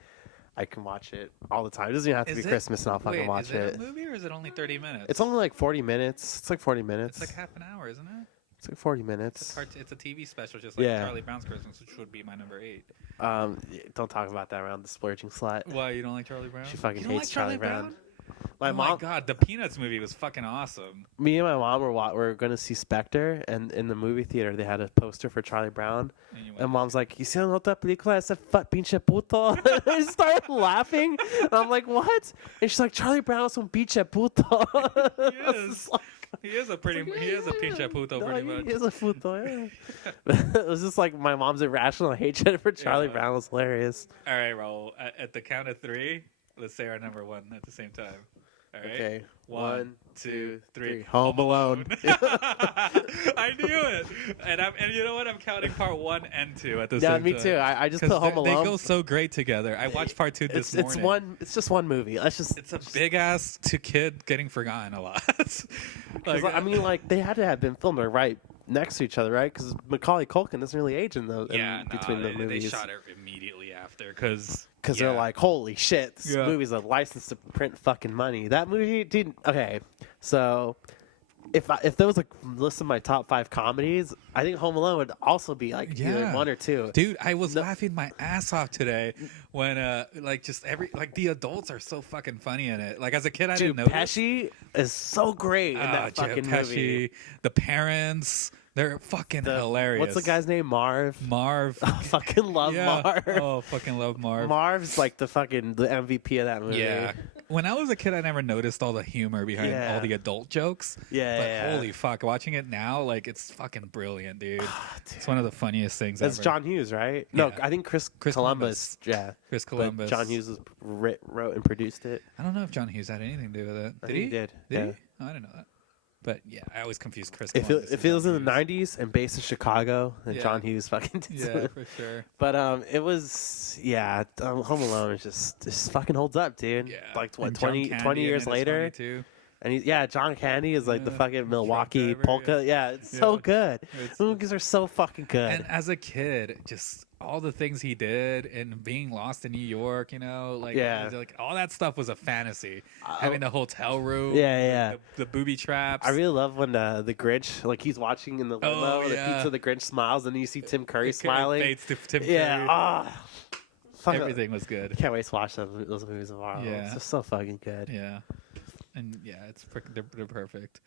I can watch it all the time. It doesn't even have to be Christmas, and I'll fucking watch it. it. Is it a movie or is it only 30 minutes? It's only like 40 minutes. It's like 40 minutes. It's like half an hour, isn't it? It's like 40 minutes. It's a TV special, just like Yeah. Charlie Brown's Christmas, which would be my number 8. Don't talk about that around the splurging slut. Why, you don't like Charlie Brown? She fucking You don't hates like Charlie Brown. My God, the Peanuts movie was fucking awesome. Me and my mom were going to see Spectre, and in the movie theater they had a poster for Charlie Brown. And you went, And mom's like, "You see otra película ese pinche puto?" I started laughing. And I'm like, "What?" And she's like, "Charlie Brown is un pinche puto." he is a pinche puto, No, pretty much. He is a puto, yeah. It was just like my mom's irrational hatred for Charlie Brown was hilarious. All right, Raul. At the count of 3, let's say our number 1 at the same time. All right. Okay. 1, 2, 3. Home Alone. I knew it. And you know what? I'm counting part 1 and 2 at the same time. Yeah, me too. I just put Home Alone. They go so great together. I watched part 2 this morning. It's just one movie. It's a big ass kid getting forgotten a lot. I mean, like they had to have been filmed right next to each other, right? Because Macaulay Culkin doesn't really age in between the movies. They shot it immediately after because they're like, holy shit, this movie's a license to print fucking money. That movie didn't. Okay, so if there was a list of my top 5 comedies, I think Home Alone would also be like either 1 or 2. Dude, I was laughing my ass off today when the adults are so fucking funny in it. Like as a kid, I didn't know. Pesci is so great in that fucking movie. The parents. They're fucking hilarious. What's the guy's name? Marv. I fucking love Marv. Oh, fucking love Marv. Marv's like the MVP of that movie. Yeah. When I was a kid, I never noticed all the humor behind all the adult jokes. Yeah. But holy fuck, watching it now, like it's fucking brilliant, dude. It's one of the funniest things That's ever. John Hughes, right? No, Yeah. I think Chris Columbus. Yeah. Chris Columbus. But John Hughes wrote and produced it. I don't know if John Hughes had anything to do with it. I think he did. Did Yeah. he? Oh, I didn't know that. But yeah, I always confuse Chris If Columbus. it was in the 90s and based in Chicago, then John Hughes fucking did Yeah, for sure. But it was Home Alone is just fucking holds up, dude. Yeah. Like what And 20 years later. And John Candy is like the fucking Milwaukee driver, polka. Yeah, it's so good. It's- Movies are so fucking good. And as a kid, just all the things he did and being lost in New York, like all that stuff was a fantasy. Having the hotel room, the booby traps. I really love when the Grinch, like he's watching in the limo, the pizza, the Grinch smiles, and you see Tim Curry smiling. Fades to Tim Yeah, Curry. Everything was good. Can't wait to watch those movies tomorrow. Yeah. It's just so fucking good. Yeah, and they're perfect.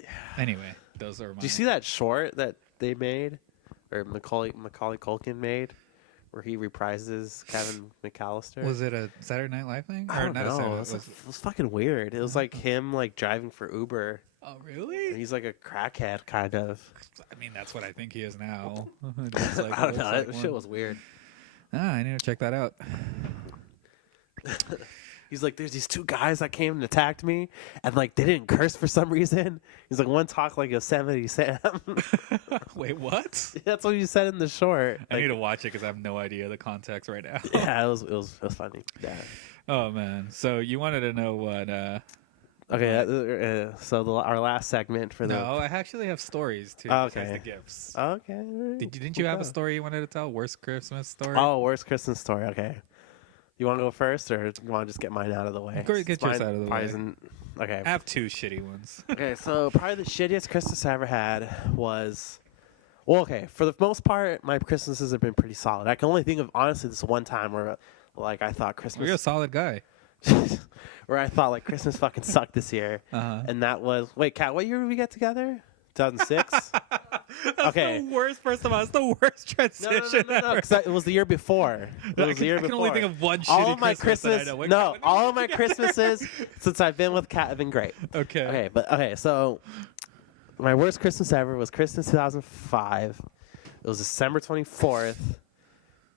Yeah. Anyway, those are. Do you see that short that they made, or Macaulay Culkin made, where he reprises Kevin McAllister? Was it a Saturday Night Live thing? I don't know. It was fucking weird. It was like him like driving for Uber. Oh, And really? he's like a crackhead, kind of. I mean, that's what I think he is now. I don't know. That shit was weird. I need to check that out. He's like, there's these 2 guys that came and attacked me, and like they didn't curse for some reason. He's like, one talked like a 70 Sam. Wait, what? That's what you said in the short. I need to watch it because I have no idea the context right now. Yeah, it was funny. Yeah. Oh man, so you wanted to know what Okay, our last segment for the. No, I actually have stories too. Oh, Besides okay. the gifts. Okay. Alright, Didn't we'll you have a go. story you wanted to tell? Worst Christmas story? Oh, worst Christmas story. Okay. You want to go first, or you want to just get mine out of the way? Go get yours Mine out of the probably way. isn't- Okay. I have 2 shitty ones. Okay, so probably the shittiest Christmas I ever had was. Well, okay, for the most part, my Christmases have been pretty solid. I can only think of honestly this one time where, like, I thought Christmas. You're a solid guy. where I thought like Christmas fucking sucked this year, Uh-huh. and that was Kat. What year did we get together? 2006. That's Okay. the worst. First of all, it's the worst transition. No, because it was the year before. It was the year I can before. only think of one shitty all of my Christmas that I know. Wait, no, all of my Christmases since I've been with Kat have been great. Okay. Okay, so my worst Christmas ever was Christmas 2005. It was December 24th,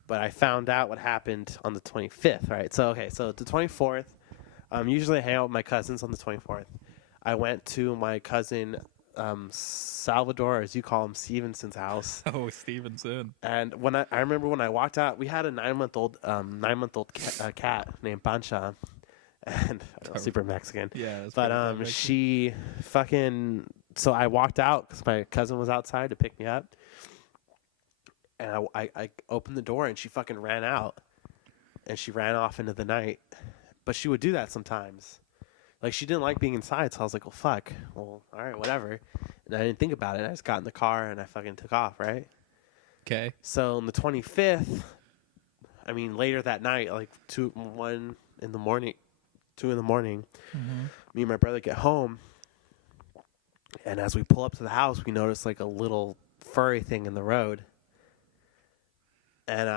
but I found out what happened on the 25th, right? So the 24th, usually I hang out with my cousins on the 24th. I went to my cousin Salvador, as you call him, Stevenson's house. Oh, Stevenson. And when I remember when I walked out, we had a 9-month-old cat named Pancha, and super Mexican. Yeah. That's But pretty bad, she fucking. So I walked out because my cousin was outside to pick me up, and I opened the door and she fucking ran out, and she ran off into the night. But she would do that sometimes. Like, she didn't like being inside, so I was like, well, fuck. Well, all right, whatever. And I didn't think about it. I just got in the car and I fucking took off, right? Okay. So on the 25th, later that night, like 2 in the morning, Mm-hmm. me and my brother get home, and as we pull up to the house, we notice like a little furry thing in the road. And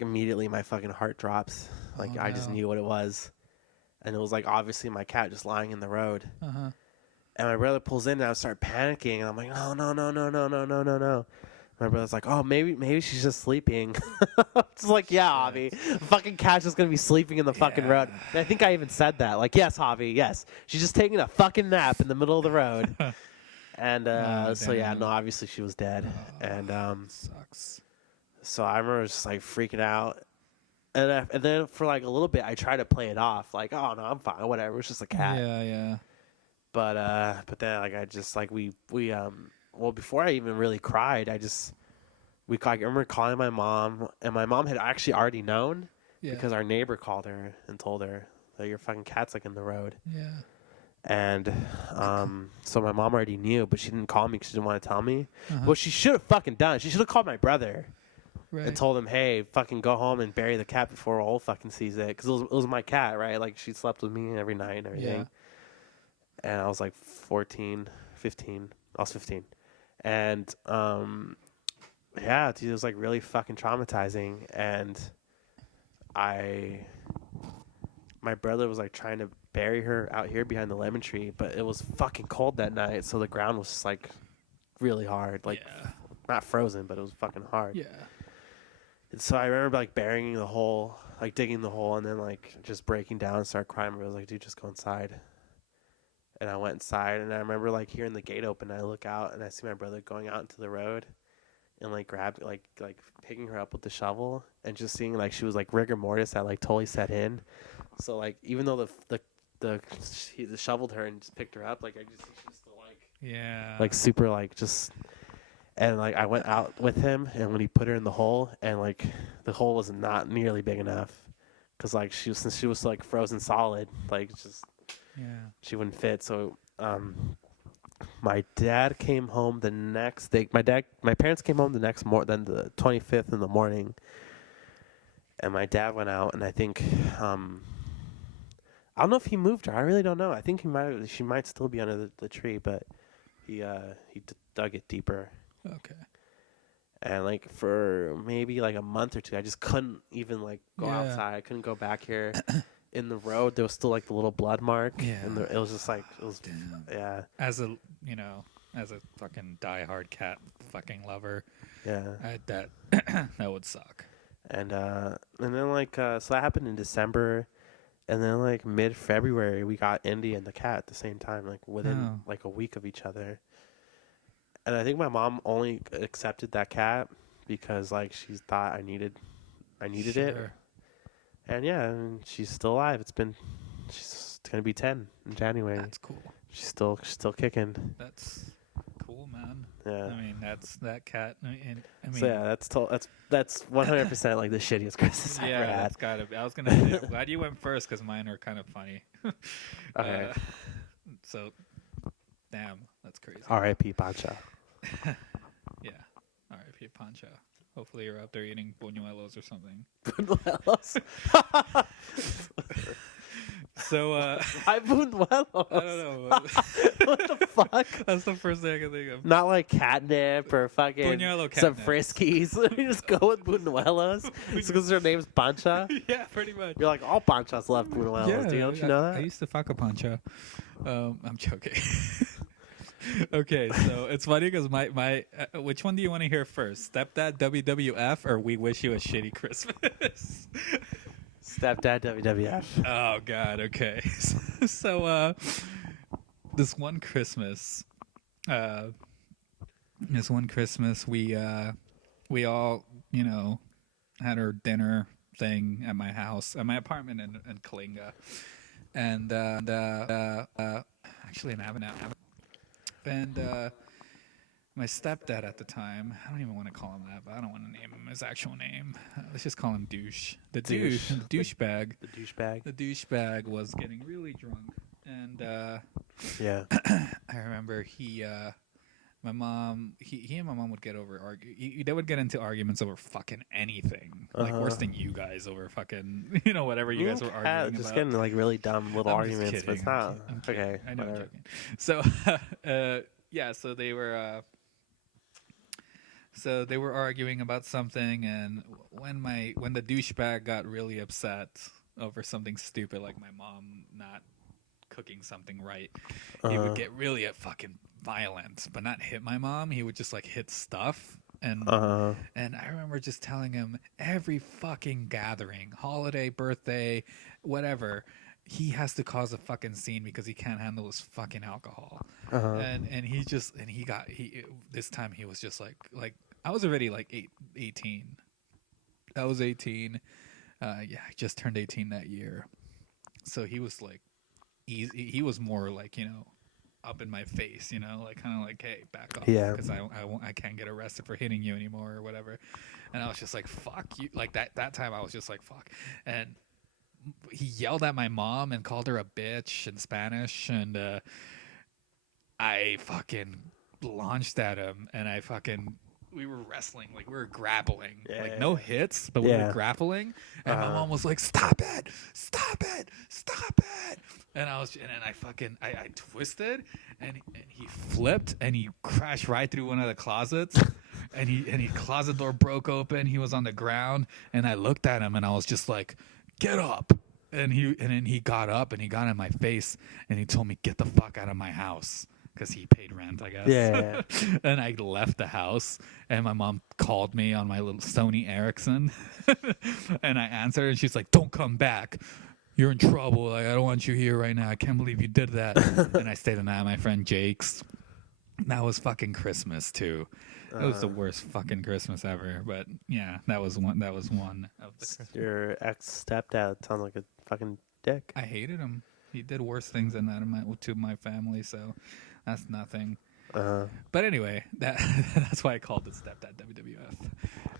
immediately my fucking heart drops. Like, Oh, I just no. knew what it was. And it was like obviously my cat just lying in the road. Uh-huh. And my brother pulls in and I start panicking, and I'm like, oh, no. My brother's like, oh, maybe she's just sleeping. It's like, yeah, Javi. Fucking cat's just going to be sleeping in the fucking road. And I think I even said that. Like, yes, Javi, yes. She's just taking a fucking nap in the middle of the road. And so, yeah, damn. no, obviously she was dead. And Sucks. so I remember just, like, freaking out. And then for, like, a little bit, I tried to play it off. Like, oh, no, I'm fine. Whatever. It's just a cat. Yeah. But then, like, I just, like, well, before I even really cried, I remember calling my mom, and my mom had actually already known because our neighbor called her and told her that your fucking cat's like in the road. Yeah. And so my mom already knew, but she didn't call me because she didn't want to tell me. Uh-huh. What she should have fucking done, she should have called my brother Right. and told him, hey, fucking go home and bury the cat before Ol fucking sees it. Because it was my cat, right? Like, she slept with me every night and everything. Yeah. And I was like 15. I was 15. And yeah, dude, it was like really fucking traumatizing. And my brother was like trying to bury her out here behind the lemon tree, but it was fucking cold that night, so the ground was just like really hard, like not frozen, but it was fucking hard. Yeah. And so I remember like burying the hole, like digging the hole, and then like just breaking down and start crying. I was like, dude, just go inside. And I went inside, and I remember like hearing the gate open. And I look out, and I see my brother going out into the road, and like grabbed like picking her up with the shovel, and just seeing like she was like rigor mortis that like totally set in. So like even though he shoveled her and just picked her up, like I just think she's still like super like just. And like I went out with him, and when he put her in the hole, and like the hole was not nearly big enough, because like since she was like frozen solid, like just she wouldn't fit. So my dad came home the next day. My parents came home the next then the 25th in the morning, and my dad went out, and I think I don't know if he moved her. I really don't know. I think she might still be under the tree, but he dug it deeper. Okay. And like for maybe like a month or two, I just couldn't even like go outside. I couldn't go back here. In the road, there was still like the little blood mark. Yeah. And it was just like yeah. As a fucking diehard cat fucking lover, Yeah. that would suck. And then like so that happened in December, and then like mid-February we got Indy and the cat at the same time, like within like a week of each other. And I think my mom only accepted that cat because like she thought I needed it. And yeah, and she's still alive. She's It's gonna be 10 in January. That's cool. She's still kicking. That's cool, man. Yeah. I mean, that cat. I mean, So yeah, that's 100% like the shittiest Christmas I yeah, ever had. that's gotta be. I was gonna say, I'm glad you went first because mine are kind of funny. Okay. So, damn, that's crazy. R.I.P. Pancha. Yeah. R.I.P. Pancha. Hopefully you're out there eating buñuelos or something. Buñuelos. So, Why buñuelos? I don't know. What the fuck? That's the first thing I can think of. Not like catnip or fucking Buñuelo some catnip. Friskies. You just go with buñuelos. It's because her name's Pancha. Yeah, pretty much. You're like, all Panchas love buñuelos. Don't you know I that? used to fuck a Pancha. I'm joking. Okay, so it's funny because my which one do you want to hear first? Stepdad WWF or We Wish You a Shitty Christmas? Stepdad WWF. Oh God. Okay. So this one Christmas, we all had our dinner thing at my house, at my apartment in Kalinga, and actually in Avenel. And my stepdad at the time, I don't even want to call him that, but I don't want to name him his actual name. Let's just call him Douche. The douchebag. The douchebag. The douchebag was getting really drunk, and Yeah. I remember my mom, he and my mom would get they would get into arguments over fucking anything, like worse than you guys over fucking, whatever you guys were arguing just about. getting like really dumb little I'm just arguments, but it's kidding, not. I'm kidding. Okay. I know I'm whatever. joking. So, so they were, arguing about something, and when the douchebag got really upset over something stupid, like my mom not cooking something right, he would get really fucking violent, but not hit my mom. He would just like hit stuff. And I remember just telling him every fucking gathering, holiday, birthday, whatever, he has to cause a fucking scene because he can't handle his fucking alcohol. And this time he was just like I was already like 18. I was 18. I just turned 18 that year. So he was like he was more like, up in my face, like kind of like, hey, back off, because I can't get arrested for hitting you anymore or whatever. And I was just like, fuck you. Like that time I was just like, fuck. And he yelled at my mom and called her a bitch in Spanish, and I fucking launched at him, and we were wrestling, like we were grappling, like no hits, but we were grappling. And my mom was like, "Stop it! Stop it! Stop it!" And I twisted, and he flipped, and he crashed right through one of the closets, and he closet door broke open. He was on the ground, and I looked at him, and I was just like, "Get up!" And then he got up, and he got in my face, and he told me, "Get the fuck out of my house." Because he paid rent, I guess. Yeah. And I left the house, and my mom called me on my little Sony Ericsson, and I answered, and she's like, "Don't come back. You're in trouble. Like, I don't want you here right now. I can't believe you did that." And I stayed the night at my friend Jake's. That was fucking Christmas too. It was the worst fucking Christmas ever. But yeah, that was one of the Christmas. Your ex stepdad sounds like a fucking dick. I hated him. He did worse things than that to my family, so that's nothing. But anyway, that's why I called it Stepdad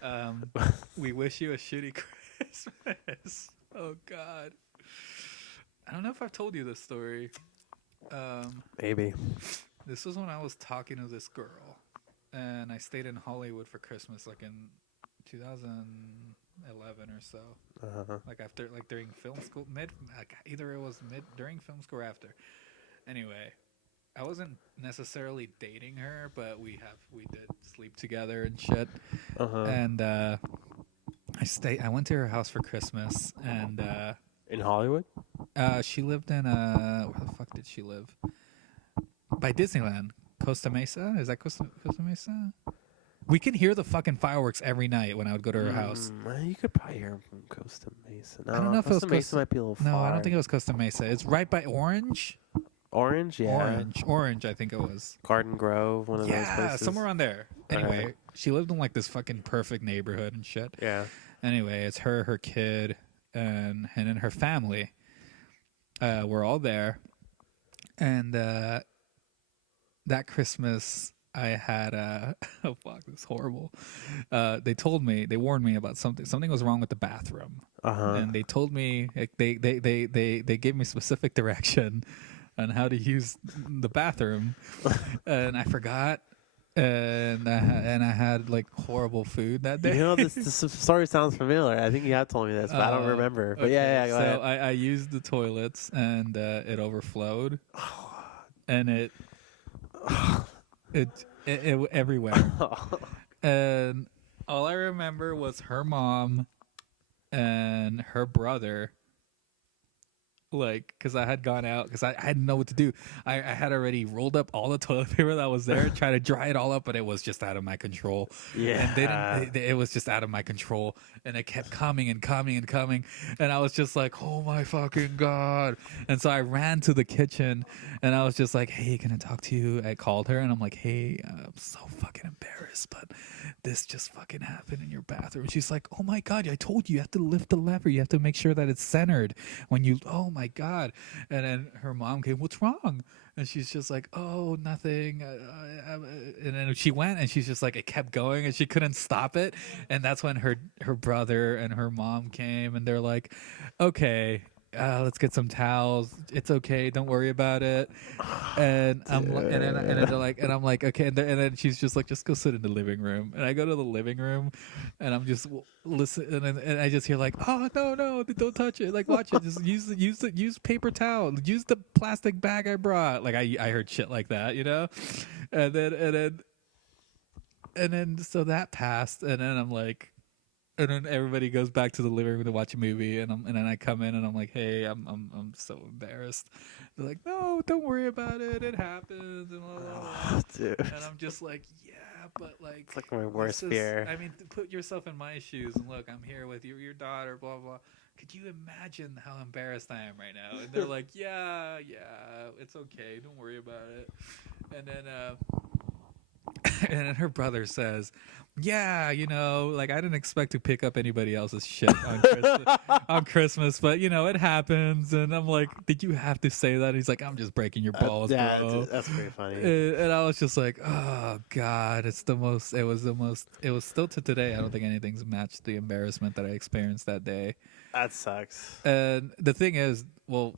WWF. We wish you a shitty Christmas. Oh God, I don't know if I've told you this story. Maybe. This was when I was talking to this girl, and I stayed in Hollywood for Christmas, like in 2011 or so. Like during film school, either it was during film school or after. Anyway, I wasn't necessarily dating her, but we did sleep together and shit. And I went to her house for Christmas, and in Hollywood? she lived in where the fuck did she live? By Disneyland, Costa Mesa. Is that Costa Mesa? We can hear the fucking fireworks every night when I would go to her house. You could probably hear them from Costa Mesa. No, I don't know if it was Costa Mesa might be a little far. No, I don't think it was Costa Mesa. It's right by Orange. Orange, yeah. Orange, I think it was. Garden Grove, one of those places. Yeah, somewhere around there. Anyway, she lived in like this fucking perfect neighborhood and shit. Yeah. Anyway, it's her kid, and then her family. we're all there, and that Christmas I had oh fuck, this is horrible. They warned me about something was wrong with the bathroom, and they told me, like, they gave me specific direction on how to use the bathroom, and I forgot. And I had like horrible food that day. You know, this story sounds familiar. I think you have told me this, but I don't remember. But okay. yeah, go ahead. So I used the toilets, and it overflowed, and it everywhere. And all I remember was her mom and her brother. Like, because I had gone out, because I didn't know what to do. I had already rolled up all the toilet paper that was there, trying to dry it all up, but it was just out of my control. Yeah. And it was just out of my control, and it kept coming and coming and coming, and I was just like, oh my fucking God. And so I ran to the kitchen, and I was just like, hey, can I talk to you? I called her, and I'm like, hey, I'm so fucking embarrassed, but this just fucking happened in your bathroom. And she's like, oh my God, I told you have to lift the lever. You have to make sure that it's centered when you, oh my God. And then her mom came, what's wrong? And she's just like, oh, nothing. And then she went, and she's just like, it kept going, and she couldn't stop it. And that's when her brother and her mom came, and they're like, okay, let's get some towels. It's okay. Don't worry about it. And I'm like, and then they're like, and I'm like, okay. And then she's just like, just go sit in the living room. And I go to the living room, and I'm just listen, and I just hear like, oh no, don't touch it. Like, watch it. Just use paper towel. Use the plastic bag I brought. Like I heard shit like that, you know. And then so that passed, and then I'm like. And then everybody goes back to the living room to watch a movie, and then I come in and I'm like, "Hey, I'm so embarrassed." They're like, "No, don't worry about it. It happens." And blah, blah, blah. Dude. And I'm just like, "Yeah, but like, It's like my worst fear. I mean, put yourself in my shoes and look. I'm here with your daughter. Blah blah. Could you imagine how embarrassed I am right now?" And they're like, "Yeah, it's okay. Don't worry about it." And then and then her brother says, yeah, you know, like I didn't expect to pick up anybody else's shit on Christmas, but you know, it happens. And I'm like, did you have to say that? He's like, I'm just breaking your balls, bro. That's pretty funny. And I was just like, oh God, it was still to today. I don't think anything's matched the embarrassment that I experienced that day. That sucks. And the thing is, well,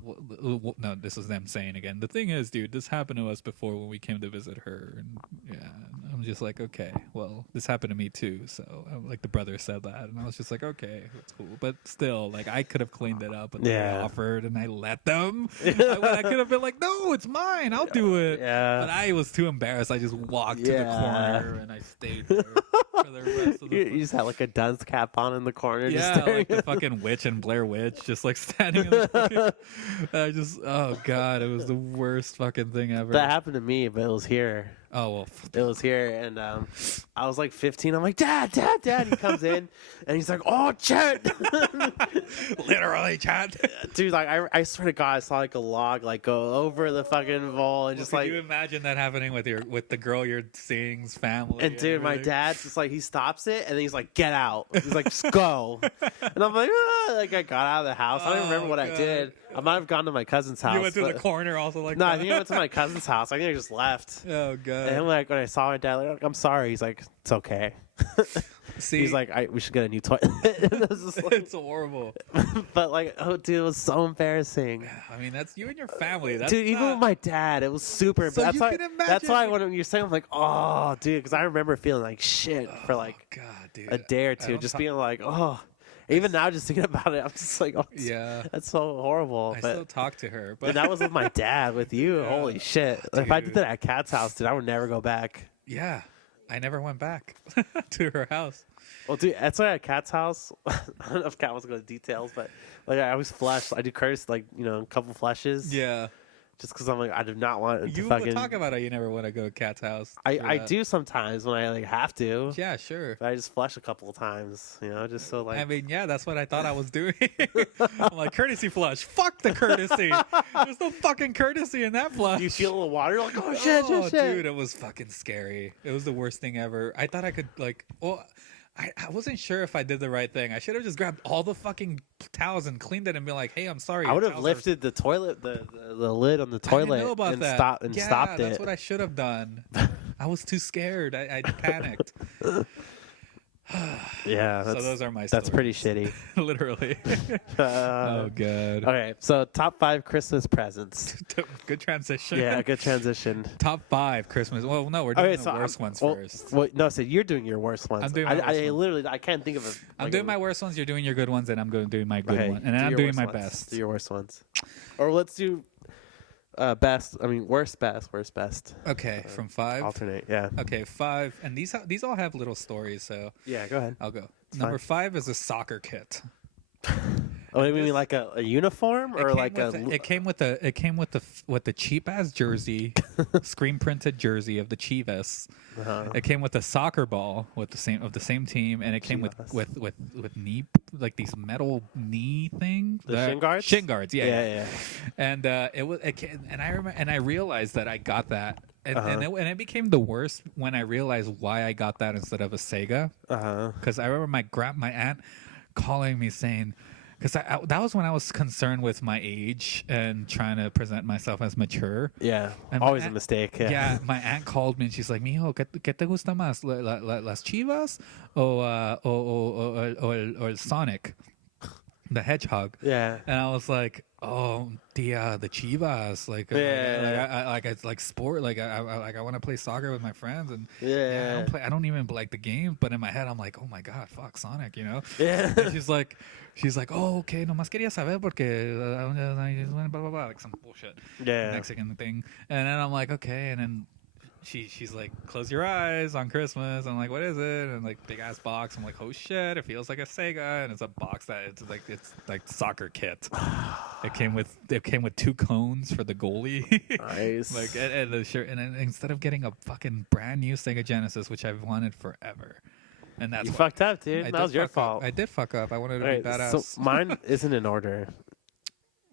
no, this is them saying again. The thing is, dude, this happened to us before when we came to visit her, and yeah, I'm just like, okay, well, this happened to me too. So, like, the brother said that, and I was just like, okay, that's cool. But still, like, I could have cleaned it up, and they offered, and I let them. I could have been like, no, it's mine, I'll do it. Yeah. But I was too embarrassed. I just walked to the corner, and I stayed there for the rest of the. You just had like a dunce cap on in the corner. Yeah, just like the fucking witch and Blair Witch, just like standing in the fucking. Oh God, it was the worst fucking thing ever. That happened to me, but it was here. Oh well, it was here, and I was like 15. I'm like, Dad. He comes in, and he's like, oh, Chet. Literally, Chet. Dude, like I swear to God, I saw like a log like go over the fucking bowl, and just like. Can you imagine that happening with the girl you're seeing's family? And dude, my dad's just like, he stops it, and then he's like, get out. He's like, just go. And I'm like, ah. Like I got out of the house. I don't even remember what I did. I might have gone to my cousin's house. You went to the corner also like no, that? I think I went to my cousin's house. I think I just left. Oh God. And like when I saw my dad, like, I'm sorry. He's like, it's okay. See, he's like, we should get a new toilet. Like, it's horrible. But like, oh dude, it was so embarrassing. I mean, that's you and your family. That's dude, even with my dad, it was super. So that's you why, can imagine. That's why when you're saying, I'm like, oh dude, because I remember feeling like shit for like God, dude. a day or two, just being like, oh. Even now, just thinking about it, I'm just like, oh, yeah, that's so horrible. I still talk to her, but and that was with my dad. With you, holy shit! Like, if I did that at Kat's house, dude, I would never go back. Yeah, I never went back to her house. Well, dude, that's why at Kat's house. I don't know if Kat wants to go into details, but like I always flush. I do curse, like a couple flushes. Yeah. Just because I'm like, I do not want to you fucking talk about it. You never want to go to Kat's house. I do sometimes when I like have to. Yeah, sure. But I just flush a couple of times, just so like. I mean, yeah, that's what I thought I was doing. I'm like, courtesy flush. Fuck the courtesy. There's no fucking courtesy in that flush. You feel a little water, you're like, oh shit, shit, shit. Dude, it was fucking scary. It was the worst thing ever. I thought I could I wasn't sure if I did the right thing. I should have just grabbed all the fucking towels and cleaned it and been like, "Hey, I'm sorry." I would your have towels are-" lifted the toilet, the lid on the I didn't toilet, know about and that. stopped and Yeah, stopped that's it. what I should have done. I was too scared. I panicked. Yeah, So those are my. that's pretty stories. shitty. Literally. Uh, Oh god. Okay, so top 5 Christmas presents. Good transition. Yeah, good transition. Top 5 Christmas. Well, no, we're doing Okay, the so worst ones well, first. Well, no, so you're doing your worst ones. I'm doing my worst I ones. literally I can't think of a. I'm doing my worst ones. You're doing your good ones, and I'm going to do my good one, and then I'm doing my best. Do your worst ones, or let's do best. I mean, worst, best, worst, best. Okay, from 5. Alternate, yeah. Okay, 5, and these all have little stories. So Yeah, go ahead. I'll go. It's Number fine. 5 is a soccer kit. Oh, you mean like a uniform or like It came with the cheap ass jersey, screen printed jersey of the Chivas. It came with a soccer ball with the same team, and it came Chivas. with knee, like these metal knee things. The shin guards? Shin guards, yeah. yeah. And I realized that I got that, and Uh-huh. it became the worst when I realized why I got that instead of a Sega. Uh-huh. Because I remember my aunt calling me saying, because that was when I was concerned with my age and trying to present myself as mature. Yeah, And my always a aunt- mistake. Yeah. Yeah, my aunt called me and she's like, "Mijo, ¿qué te gusta más, las Chivas o el Sonic, the Hedgehog?" Yeah. And I was like, "Oh, the Chivas, it's like sport, I want to play soccer with my friends, and Yeah. I don't even like the game, but in my head I'm like, oh my god, fuck Sonic, you know." Yeah. And she's like, "Oh, okay, nomás quería saber porque blah blah blah, like some bullshit Yeah. Mexican thing." And then I'm like, okay, and then she's like, "Close your eyes on Christmas." I'm like, "What is it?" And like big ass box. I'm like, "Oh shit, it feels like a Sega," and it's a box that it's like soccer kit. It came with 2 cones for the goalie. Nice. Like and the shirt, and then instead of getting a fucking brand new Sega Genesis, which I've wanted forever, and that's You why fucked up, dude. I that did was your fuck up. fault. I did fuck up. I wanted to Alright, be badass. so mine isn't in order,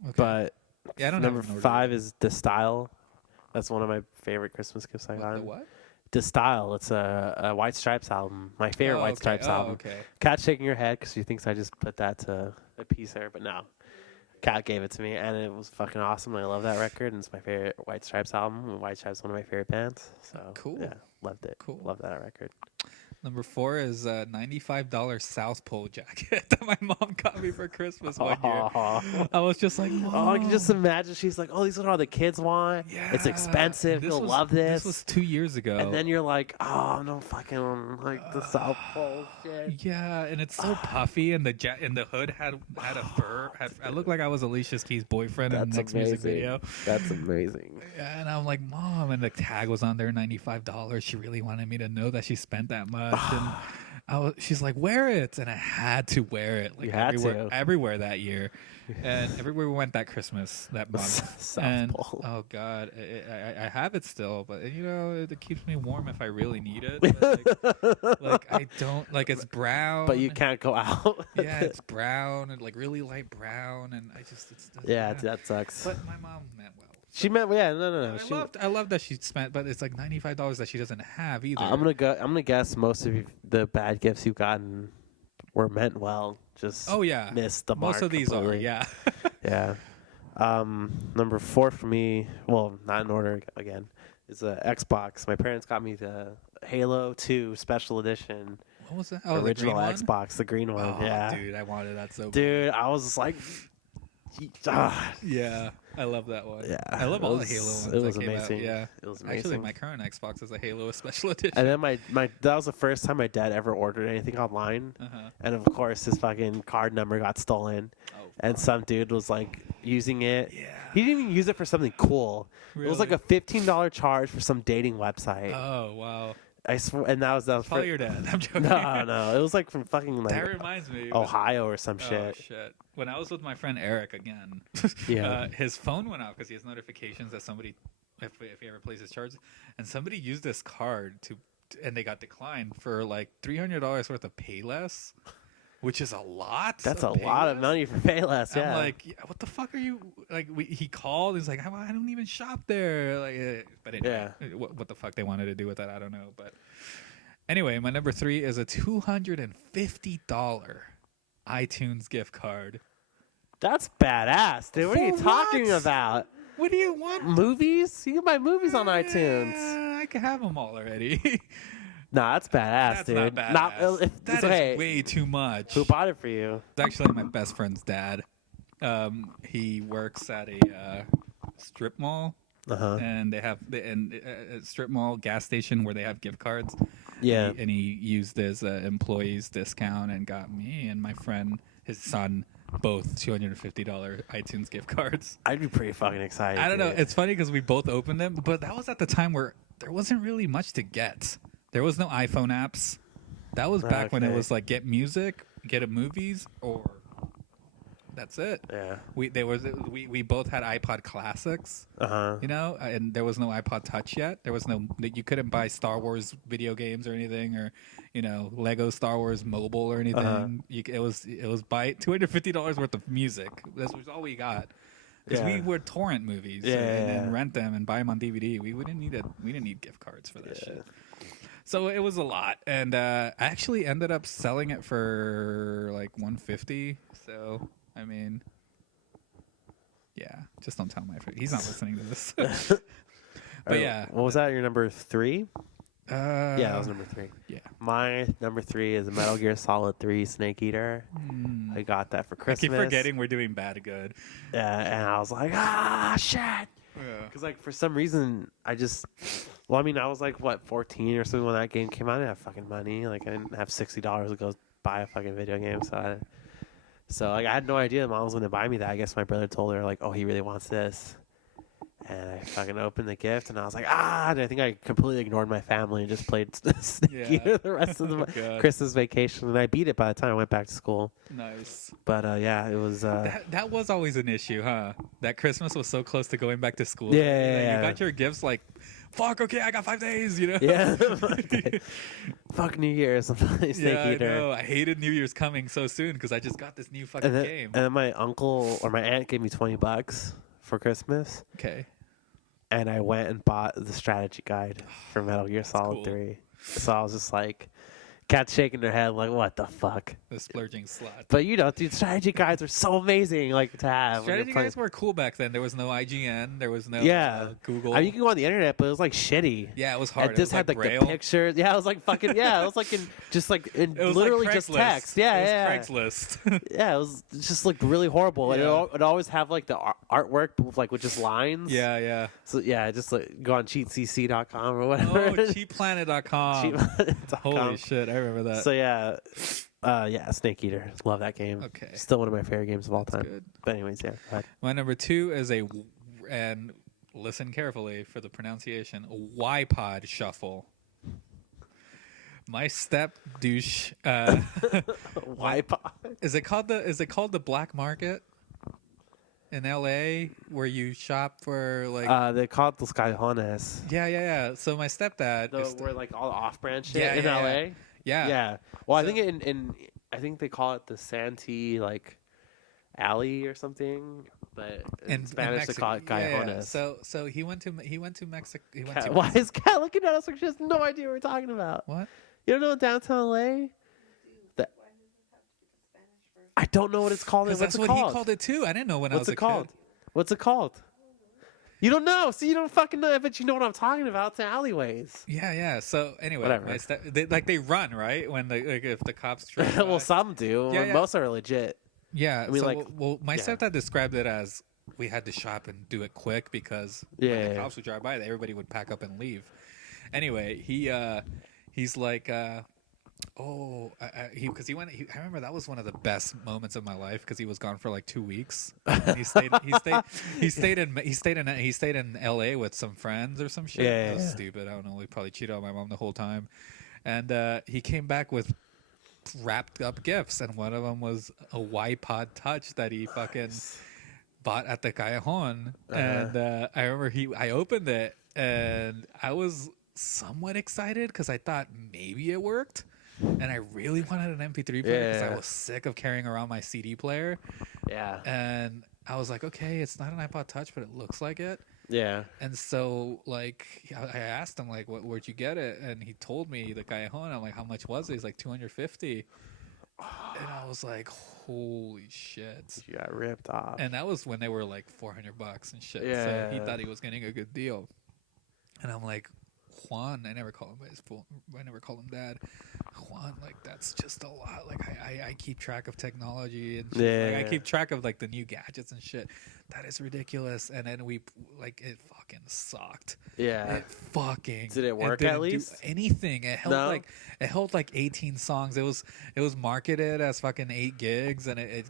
Okay. but yeah, I don't number have an order. 5 is the Style. That's one of my favorite Christmas gifts I What, got. the what? The Style. It's a White Stripes album. My favorite White Stripes album. Okay. Kat shaking her head because she thinks I just put that to appease her, but no. Kat gave it to me, and it was fucking awesome. And I love that record, and it's my favorite White Stripes album. And White Stripes is one of my favorite bands. So Cool. yeah, loved it. Cool. Love that record. Number 4 is a $95 South Pole jacket that my mom got me for Christmas one year. I was just like, Oh, I can just imagine. She's like, "Oh, these are all the kids want. It's Yeah. expensive. He'll love this." This was 2 years ago. And then you're like, "Oh, no fucking like the South Pole shit." yeah, and it's so puffy, and and the hood had a fur. I looked like I was Alicia Keys' boyfriend in the next music video. That's amazing. And I'm like, "Mom," and the tag was on there, $95. She really wanted me to know that she spent that much. And she's like, "Wear it," and I had to wear it. Like You had everywhere that year, and everywhere we went that Christmas, that month. South And Pole. oh god, I have it still, but you know, it keeps me warm if I really need it. But, like I don't like it's brown, But you can't go out. Yeah, it's brown and like really light brown, and I just Yeah, that sucks. But my mom meant well. She meant, yeah, no. I love that she spent, but it's like $95 that she doesn't have either. I'm gonna guess most of the bad gifts you've gotten were meant well. Just yeah, missed the mark. most of these completely. are, Yeah. Number 4 for me, well, not in order again, is a Xbox. My parents got me the Halo 2 Special Edition What was that? Oh, original the green one? Xbox, the green one. Oh, yeah, dude, I wanted that so bad. Dude, I was just like, Yeah, I love that one. Yeah, I love it all was- the Halo ones. it was that came out, amazing. Yeah, It was actually, amazing. my current Xbox is a Halo Special Edition. And then my that was the first time my dad ever ordered anything online. Uh-huh. And of course, his fucking card number got stolen. Oh, And some dude was like using it. Yeah. He didn't even use it for something cool. It was like a $15 charge for some dating website. Oh wow! I swear, and that was Probably your dad. I'm joking. no. It was like from fucking That like reminds me. Ohio or some Oh shit. shit! When I was with my friend Eric again, Yeah. his phone went out because he has notifications that somebody, if he ever plays his charges, and somebody used this card and they got declined for like $300 worth of Payless, which is a lot. That's a of lot of Payless. money for Payless. Yeah. I'm like, what the fuck are you like? He called. He's like, I don't even shop there. Like, but anyway, what the fuck they wanted to do with that, I don't know. But Anyway, my number 3 is a $250 iTunes gift card. That's badass, dude. What are you For talking what? about? What do you want? Movies? You can buy movies on iTunes. I can have them all already. Nah, that's badass, That's dude. not badass. That is okay. way too much. Who bought it for you? It's actually my best friend's dad. He works at a strip mall, and they have a strip mall gas station where they have gift cards. Yeah. And he used his employees discount and got me and my friend, his son, both $250 iTunes gift cards. I'd be pretty fucking excited. I don't know. dude. It's funny because we both opened them, but that was at the time where there wasn't really much to get. There was no iPhone apps. That was back when it Okay. was like get music, get a movies, or that's it. Yeah. We both had iPod Classics, you know, and there was no iPod Touch yet. There was no, you couldn't buy Star Wars video games or anything, or you know, Lego Star Wars mobile or anything. It was buy $250 worth of music. That was all we got. Because we would torrent movies and rent them and buy them on DVD. We didn't need gift cards for that shit. So it was a lot, and I actually ended up selling it for like $150. So I mean, yeah, just don't tell my friend. He's not listening to this. But yeah, What was that? Your number 3? yeah, Yeah, that was number 3. Yeah, My number 3 is Metal Gear Solid 3 Snake Eater. I got that for I Christmas. keep forgetting we're doing bad good. Yeah, and I was like, shit. Yeah. Because, like, for some reason, I was like, what, 14 or something when that game came out. I didn't have fucking money. Like, I didn't have $60 to go buy a fucking video game. So I had no idea Mom was going to buy me that. I guess my brother told her, like, oh, he really wants this. And I fucking opened the gift, and I was like, and I think I completely ignored my family and just played Snake Eater the rest of the God. Christmas vacation. And I beat it by the time I went back to school. Nice. But, yeah, it was... That was always an issue, huh? That Christmas was so close to going back to school. Yeah. You got your gifts like, fuck, okay, I got 5 days, you know? Yeah. Fuck New Year's. Snake Yeah, Eater. I know. I hated New Year's coming so soon because I just got this new fucking game. And then my uncle or my aunt gave me $20 for Christmas. Okay. And I went and bought the strategy guide for Metal Gear Solid cool. 3. So I was just like, cats shaking their head like, what the fuck? The splurging slut. But you know, dude, strategy guides are so amazing, like to have. when you're Strategy playing. guys were cool back then. There was no IGN. There was no Google. I mean, you can go on the internet, but it was like shitty. Yeah, it was hard. And this had like Braille. the pictures. Yeah, it was like fucking. Yeah, it was like in It was literally like just Craigslist. text. Yeah, it was yeah. Craigslist. Yeah, it was just like really horrible, and Yeah. it'd always have like the artwork with just lines. yeah. So yeah, just like go on cheatcc.com or whatever. Oh, cheapplanet.com. Cheapplanet.com. Holy shit, I remember that. So yeah, Snake Eater. Love that game. Okay. Still one of my favorite games of all time. good. But anyways, yeah. Go ahead. My number 2 is and listen carefully for the pronunciation, a Y-Pod shuffle. My step douche. Wipe. Is it called the black market in L.A. where you shop for like? They call it Los Callejones. Yeah. So my stepdad. Where like all the off-brand shit Yeah, in yeah, LA. Yeah. Yeah. Well, So- I think I think they call it the Santee like alley or something, but in Spanish they call it Callejones. So he went to Mexico. Why is Kat looking at us like she has no idea what we're talking about? What? You don't know downtown LA? I don't know what it's called. Because What's that's it what called? he called it too. I didn't know when I What's was it a called? kid. What's it called? You don't know. See, you don't fucking know. I bet you know what I'm talking about. It's alleyways. Yeah. So anyway, Whatever. they run right when if the cops. drive Well, by. some do. Yeah, yeah. Most are legit. Yeah, I mean, so, like, my yeah. stepdad described it as we had to shop and do it quick because Yeah, when the yeah. cops would drive by, everybody would pack up and leave. Anyway, he's like, because he went. I remember that was one of the best moments of my life because he was gone for like 2 weeks. And he stayed in L.A. with some friends or some shit. Yeah, That was yeah. stupid. I don't know. We probably cheated on my mom the whole time, and he came back with wrapped up gifts, and one of them was a Y-Pod Touch that he fucking bought at the Callejon. And I remember I opened it and I was somewhat excited because I thought maybe it worked, and I really wanted an MP3 player because I Yeah. was sick of carrying around my CD player. Yeah. And I was like, okay, it's not an iPod Touch, but it looks like it. Yeah. And so, like, I asked him, like, where'd you get it? And he told me the Callejon. I'm like, how much was it? He's like, 250. And I was like, holy shit. You got ripped off. And that was when they were like $400 and shit. So Yeah. he thought he was getting a good deal. And I'm like, Juan, I never call him by his full, I never call him Dad. Juan, like, that's just a lot. Like, I keep track of technology and shit. Yeah. Like, I keep track of like the new gadgets and shit. That is ridiculous. And then it fucking sucked. Yeah. It fucking Did it work didn't at least? do anything. It held No? it held like 18 songs. It was marketed as fucking 8 gigs, and it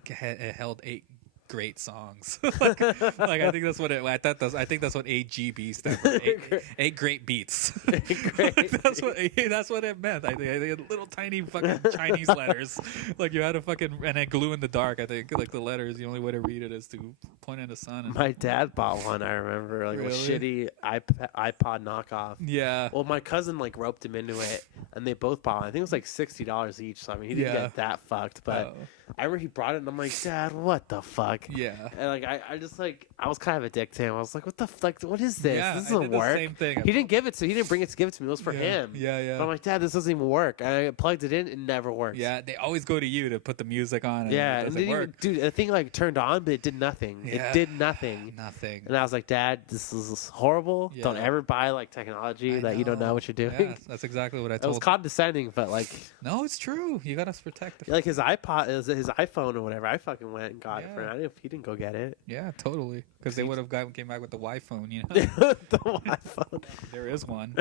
held 8 great songs. like I think that's what it. I think that's what 8GB stands for. 8 great beats. Great. Like, that's what it meant. I think little tiny fucking Chinese letters. Like you had to fucking and it glue in the dark. I think like the letters. The only way to read it is to point in the sun. And, My dad bought one. I remember, like a Really? shitty iPod knockoff. yeah. Well, my cousin like roped him into it, and they both bought one. I think it was like $60 each. So I mean, he didn't Yeah. get that fucked. But Oh, I remember he brought it, and I'm like, Dad, what the fuck? yeah. And like I just like I was kind of a dick to him. I was like, what the like what is this? Yeah, This I doesn't did the work. same thing. He didn't give it to. He didn't bring it to give it to me. It was for Yeah. him. Yeah, yeah. But I'm like, Dad, this doesn't even work. I plugged it in. It never works. Yeah, they always go to you to put the music on. And Yeah, it and doesn't didn't even, work. dude, the thing like turned on, but it did nothing. Yeah. It did nothing. Nothing. And I was like, Dad, this is horrible. Don't Yeah. ever buy like technology I that you don't know what you're doing. Yeah, that's exactly what I It was told. condescending, but like No, it's true. You gotta protect the. like his iPod, his iPhone or whatever. I fucking went and got it for him. Yeah. I didn't know if he didn't go get it. Yeah, totally. Because they would have came back with the Y-phone. You know, The iPhone. there is one.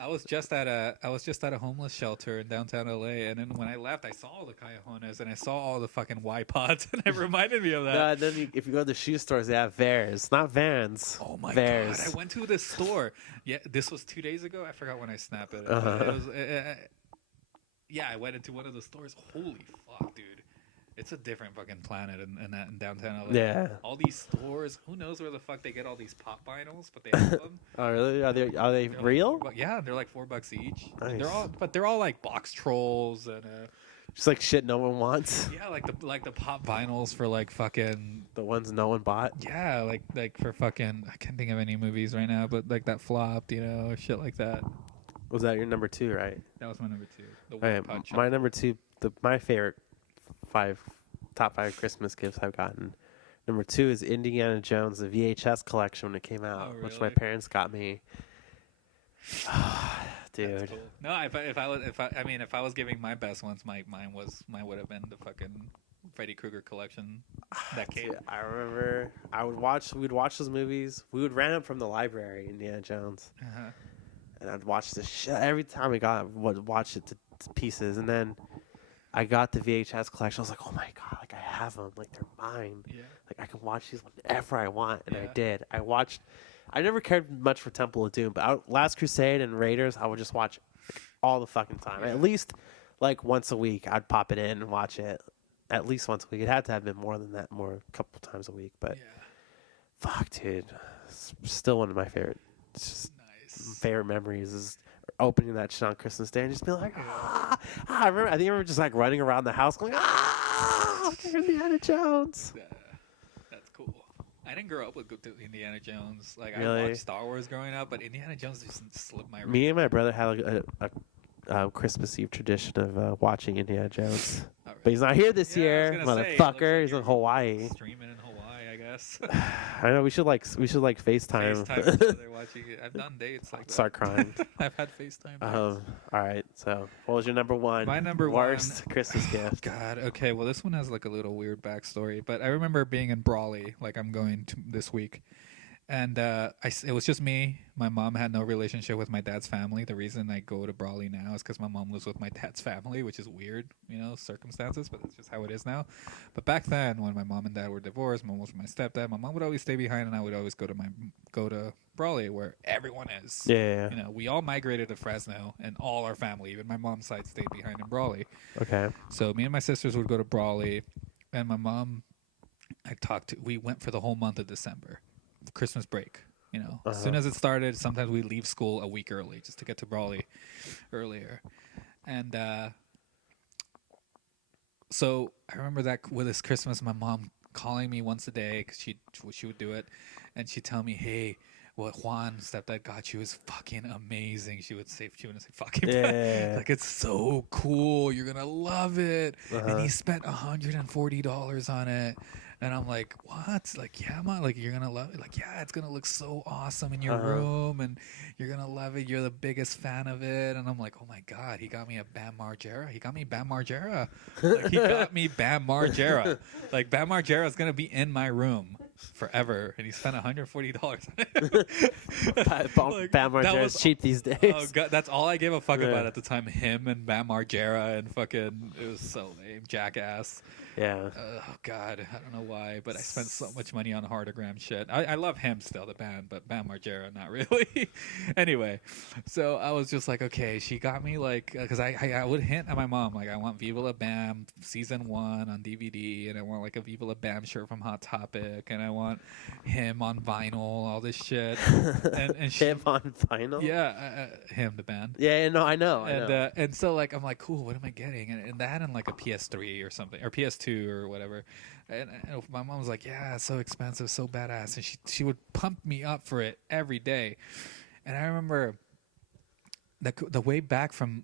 I was just at a homeless shelter in downtown LA, and then when I left, I saw all the Callejones and I saw all the fucking Y-pods, and it reminded me of that. No, and then if you go to the shoe stores, they have Vans, not Vans. Oh my Vans. god! I went to this store. Yeah, this was 2 days ago. I forgot when I snapped it. Uh-huh. It was, yeah, I went into one of the stores. Holy fuck, dude! It's a different fucking planet in downtown LA. Yeah. All these stores. Who knows where the fuck they get all these pop vinyls? But they have them. Oh really? Are they They're like real? yeah, they're like $4 each. Nice. They're all like box trolls and Just like shit no one wants. yeah, like the pop vinyls for like fucking The ones no one bought. yeah, like for fucking I can't think of any movies right now, but like that flopped, you know, shit like that. Was that your number 2, right? That was my number 2. The All right, One Punch. my number 2, my favorite top 5 Christmas gifts I've gotten. Number 2 is Indiana Jones, the VHS collection when it came out, which my really? parents got me. Dude. That's cool. No, if I was giving my best ones, mine would have been the fucking Freddy Krueger collection that came. Dude, I remember we'd watch those movies. We would rent them from the library, Indiana Jones. Uh-huh. And I'd watch the shit every time we got would watch it to pieces. And then I got the VHS collection. I was like, oh my god, like I have them, like they're mine. Yeah. Like I can watch these whenever I want, and I Yeah. did. I never cared much for Temple of Doom, but Last Crusade and Raiders, I would just watch like, all the fucking time. Yeah. At least like once a week, I'd pop it in and watch it. At least once a week. It had to have been more than that, a couple times a week. But Yeah. fuck, dude, it's still one of my favorite memories is opening that shit on Christmas Day and just being like, I remember just like running around the house going, Indiana Jones. Yeah. That's cool. I didn't grow up with Indiana Jones. Like Really? I watched Star Wars growing up, but Indiana Jones just slipped my. Me and my brother had a Christmas Eve tradition of watching Indiana Jones. Oh, But he's not here this Yeah, I year, was gonna say, it looks motherfucker. like He's in you're Hawaii. Streaming in Hawaii, I guess. I know we should like FaceTime. FaceTime each other watching it. I've done dates like that. Start crying. I've had FaceTime. dates. All right. So, what was your number 1? My number worst Christmas gift. God, okay. Well, this one has like a little weird backstory, but I remember being in Brawley, like I'm going to this week, and it was just me. My mom had no relationship with my dad's family. The reason I go to Brawley now is because my mom lives with my dad's family, which is weird, circumstances, but it's just how it is now. But back then, when my mom and dad were divorced, mom was with my stepdad. My mom would always stay behind, and I would always go to Brawley, where everyone is. Yeah. We all migrated to Fresno, and all our family, even my mom's side, stayed behind in Brawley. Okay. So me and my sisters would go to Brawley, and my mom, we went for the whole month of December, Christmas break. As soon as it started, sometimes we leave school a week early just to get to Brawley earlier. And so I remember that with this Christmas, my mom calling me once a day because she would do it, and she'd tell me, hey, what Juan stepdad got you is fucking amazing. She wouldn't say fucking, Yeah. like, it's so cool. You're gonna love it. And Uh-huh. he spent $140 on it. And I'm like, what? Like, yeah, man. Like, you're gonna love it. Like, yeah, it's gonna look so awesome in your room, and you're gonna love it. You're the biggest fan of it. And I'm like, oh my god, he got me a Bam Margera. He got me Bam Margera. Like, he got me Bam Margera. Like, Bam Margera is gonna be in my room forever, and he spent $140 on it. Like, Bam that Margera's was- cheap these days. Oh god, that's all I gave a fuck Yeah. about at the time. Him and Bam Margera, and fucking, it was so lame. Jackass. Yeah. Oh god, I don't know why, but I spent so much money on Heartogram shit. I love him still, the band, but Bam Margera, not really. Anyway, so I was just like, okay, she got me, like, because I would hint at my mom, like, I want Viva La Bam season 1 on DVD, and I want like a Viva La Bam shirt from Hot Topic, and I want him on vinyl, all this shit. And she, Him on vinyl. yeah, him, the band. Yeah. No, I know. I know. And so, like, I'm like, cool, what am I getting? And that and like a PS3 or something, or PS2 or whatever. And my mom was like, yeah, it's so expensive, so badass, and she would pump me up for it every day. And I remember the way back from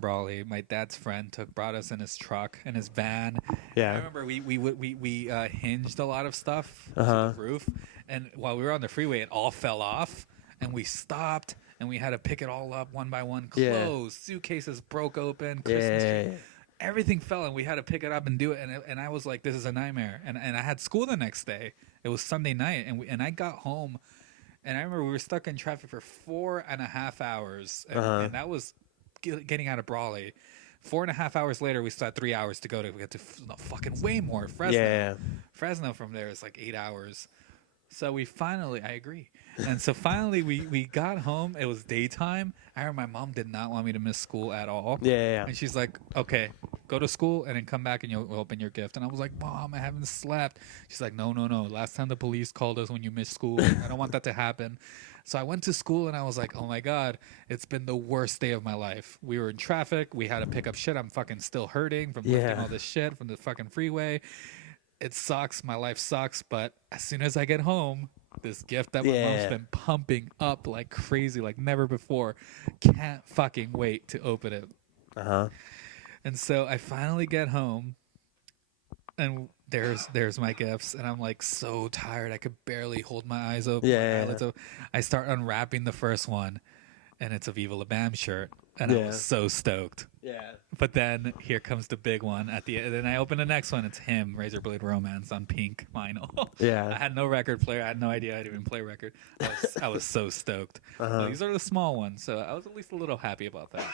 Brawley, my dad's friend brought us in his truck, in his van. Yeah. I remember we hinged a lot of stuff to Uh-huh. the roof, and while we were on the freeway, it all fell off, and we stopped, and we had to pick it all up one by one. Yeah. Clothes, suitcases broke open, Christmas tree. Yeah. Everything fell, and we had to pick it up and do it. And I was like, this is a nightmare. And I had school the next day. It was Sunday night, and I got home, and I remember we were stuck in traffic for 4.5 hours, and that was getting out of Brawley. 4.5 hours later, we still had 3 hours to go to get to fucking way more. Fresno. Yeah. Fresno from there is like 8 hours. So we finally, I agree. And so finally we got home. It was daytime. I remember my mom did not want me to miss school at all. Yeah. And she's like, okay, go to school and then come back and you'll open your gift. And I was like, Mom, I haven't slept. She's like, no. Last time the police called us when you missed school. I don't want that to happen. So I went to school and I was like, oh my God, it's been the worst day of my life. We were in traffic. We had to pick up shit. I'm fucking still hurting from lifting all this shit from the fucking freeway. It sucks. My life sucks. But as soon as I get home, this gift that my mom's been pumping up like crazy, like never before, can't fucking wait to open it. Uh-huh. And so I finally get home, and there's my gifts, and I'm like so tired. I could barely hold my eyes open. Yeah. My eyelids open. I start unwrapping the first one, and it's a Viva La Bam shirt, and I was so stoked. Yeah. But then here comes the big one at the end. Then I open the next one. It's him, Razor Blade Romance on pink vinyl. Yeah. I had no record player. I had no idea I'd even play record. I was so stoked. Well, these are the small ones, so I was at least a little happy about that.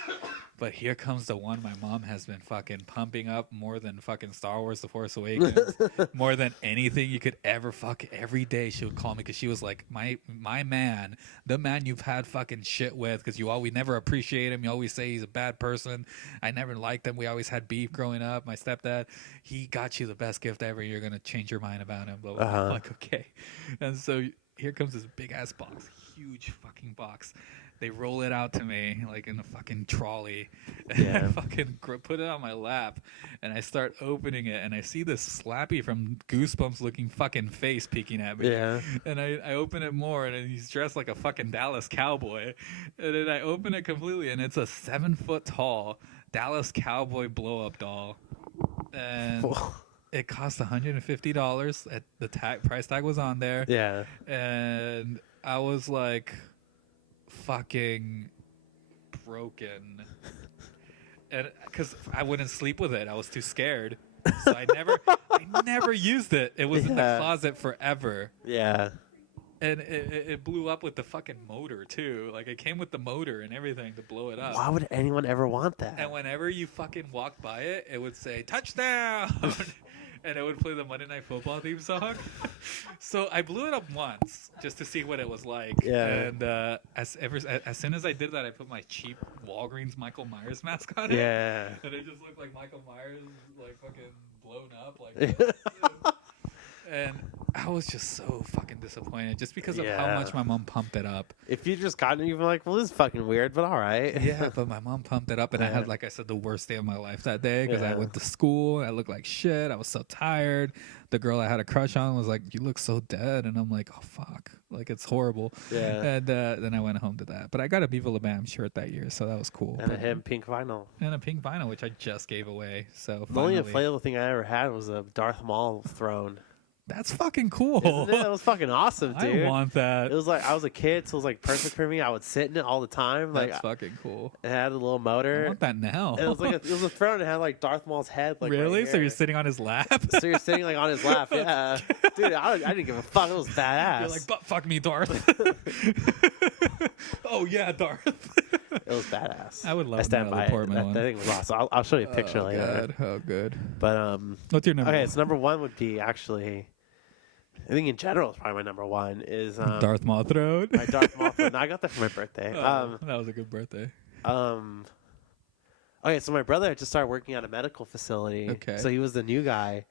But here comes the one my mom has been fucking pumping up more than fucking Star Wars: The Force Awakens, more than anything you could ever fuck. Every day she would call me because she was like, my man, the man you've had fucking shit with, because we never appreciate him. You always say he's a bad person. I never liked him. We always had beef growing up. My stepdad, he got you the best gift ever. You're gonna change your mind about him. Blah, blah, blah. I'm like, okay. And so here comes this big ass box, huge fucking box. They roll it out to me like in a fucking trolley. And I fucking put it on my lap, and I start opening it, and I see this Slappy from Goosebumps looking fucking face peeking at me. Yeah. And I open it more, and he's dressed like a fucking Dallas Cowboy. And then I open it completely, and it's a 7 foot tall Dallas Cowboy blow up doll. And it cost $150. At the price tag was on there. Yeah. And I was like fucking broken. And because I wouldn't sleep with it, I was too scared. So I never used it. It was in the closet forever. Yeah. And it blew up with the fucking motor too. Like, it came with the motor and everything to blow it up. Why would anyone ever want that? And whenever you fucking walked by it, it would say touchdown. And it would play the Monday Night Football theme song. So I blew it up once just to see what it was like. Yeah. And as soon as I did that, I put my cheap Walgreens Michael Myers mask on it. Yeah. And it just looked like Michael Myers, like fucking blown up, like. And I was just so fucking disappointed just because of how Yeah. much my mom pumped it up. If you just gotten it, you'd be like, well, this is fucking weird, but all right. Yeah, but my mom pumped it up, and I Yeah. had, like I said, the worst day of my life that day because I Yeah. went to school. I looked like shit. I was so tired. The girl I had a crush on was like, "You look so dead," and I'm like, "Oh fuck!" Like it's horrible. Yeah. And then I went home to that. But I got a Viva La Bam shirt that year, so that was cool. And a But- him pink vinyl. and a pink vinyl, which I just gave away. So The only finally, inflatable thing I ever had was a Darth Maul throne. that's fucking cool. Isn't it? It was fucking awesome, dude. I want that. It was like I was a kid, so it was like perfect for me. I would sit in it all the time. Like That's fucking cool. it had a little I motor. want that now. And it was like it was a throne. It had like Darth Maul's head. Like really? Right So you're here. sitting on his lap? So you're sitting like on his lap. Yeah, dude. I didn't give a fuck. It was badass. You're like, butt fuck me, Darth. Oh yeah, Darth. It was badass. I would love I stand Natalie by it. Portman That one. thing was awesome. I'll show you a picture Oh later. god. Oh good. But What's your number? okay, so number one would be actually, I think in general, it's probably my number one is Darth Maul throne. my Darth Maul throne. No, I got that for my birthday. Oh, that was a good birthday. Okay, so my brother had just started working at a medical facility. Okay. So he was the new guy,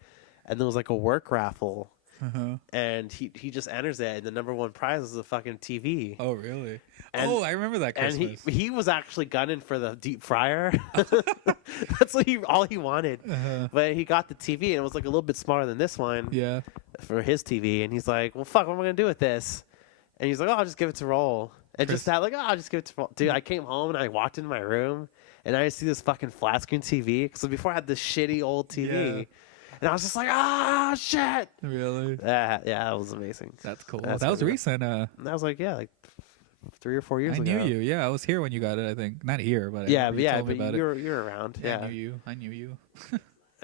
and there was like a work raffle, Uh-huh. and he just enters it, and the number one prize was a fucking TV. Oh really? And- I remember that And Christmas. he was actually gunning for the deep fryer. That's what all he wanted. Uh-huh. But he got the TV, and it was like a little bit smaller than this one Yeah. for his TV. And he's like, "Well, fuck, what am I gonna do with this?" And he's like, "Oh, I'll just give it to Roll." And Chris- just that, like, "Oh, I'll just give it to Roll." Dude, I came home and I walked into my room, and I see this fucking flat screen TV. Because before I had this shitty old TV, Yeah. and I was just like, "Ah, shit." Really? Yeah, that was amazing. That's cool. That's that was really- recent. And that was like, yeah, like 3 or 4 years I ago. knew you. Yeah, I was here when you got it. I think not here, but Yeah, I but you yeah, told me but about it. you're around. Yeah, Yeah, I knew you. I knew you.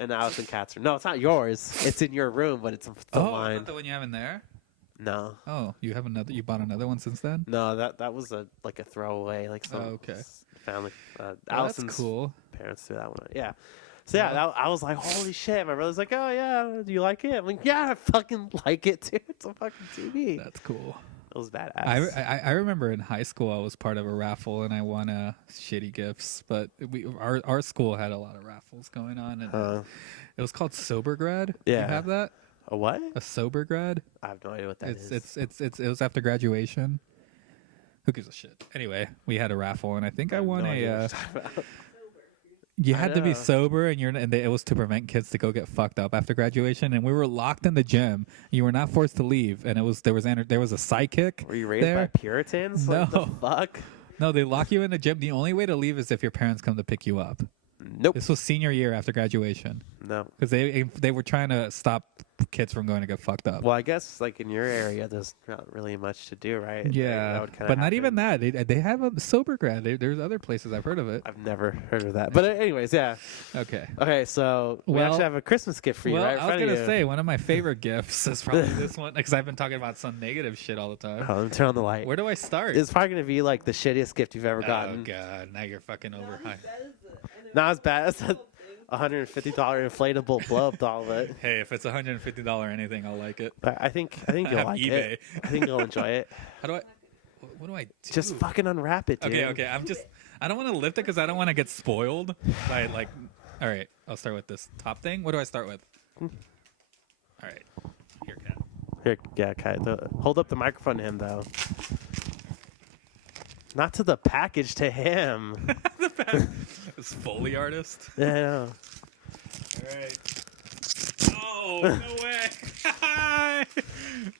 and now it's in Cat's room. No, it's not yours. It's in your room, but it's the Oh, mine. not the one you have in there. No, Oh, you have another. You bought another one since then. no, that was a throwaway, like some okay. family. Oh, that's Allison's cool. parents threw that one. Yeah. So yeah, Yeah. I was like, holy shit! My brother's like, oh yeah, do you like it? I'm like, yeah, I fucking like it too. It's a fucking TV. That's cool. It was badass. I remember in high school I was part of a raffle and I won shitty gifts, but our school had a lot of raffles going on and it was called Sober Grad. Yeah. You have that? A what? A Sober Grad? I have no idea what that is. It was after graduation. Who gives a shit? Anyway, we had a raffle and I think I won no idea what a you're talking about. you I had to be know. sober and it was to prevent kids to go get fucked up after graduation and we were locked in the gym. You were not forced to leave and there was a sidekick. Were you raised by there. Puritans? What the No. fuck? No, they lock you in the gym. The only way to leave is if your parents come to pick you up. Nope. This was senior year after graduation No. because they were trying to stop kids from going to get fucked up. Well, I guess like in your area, there's not really much to do, right? Like, Yeah, that would kinda but not even happen. that. They have a Sober Grad. There's other places I've heard of it. I've never heard of that. But anyways, yeah. Okay. Okay, so we Well- actually have a Christmas gift for you, Well, right? in I was front of gonna you. say one of my favorite gifts is probably this one because I've been talking about some negative shit all the time. Oh, let me turn on the light. Where do I start? It's probably gonna be like the shittiest gift you've ever Oh gotten. god, now you're fucking overhyped. Not as bad as that $150 inflatable blow up doll, but Hey, if it's $150 anything, I'll like it. I think I you'll have like eBay. it. I think you'll enjoy it. How do I? What do I do? Just fucking unwrap it, dude. Okay. I don't want to lift it because I don't want to get spoiled by like. All right, I'll start with this top thing. What do I start with? All right, here, Cat. Here, yeah, okay. Hold up the microphone to him, though. Not to the package, to him. This Foley artist. Yeah, I know. All right. Oh no way!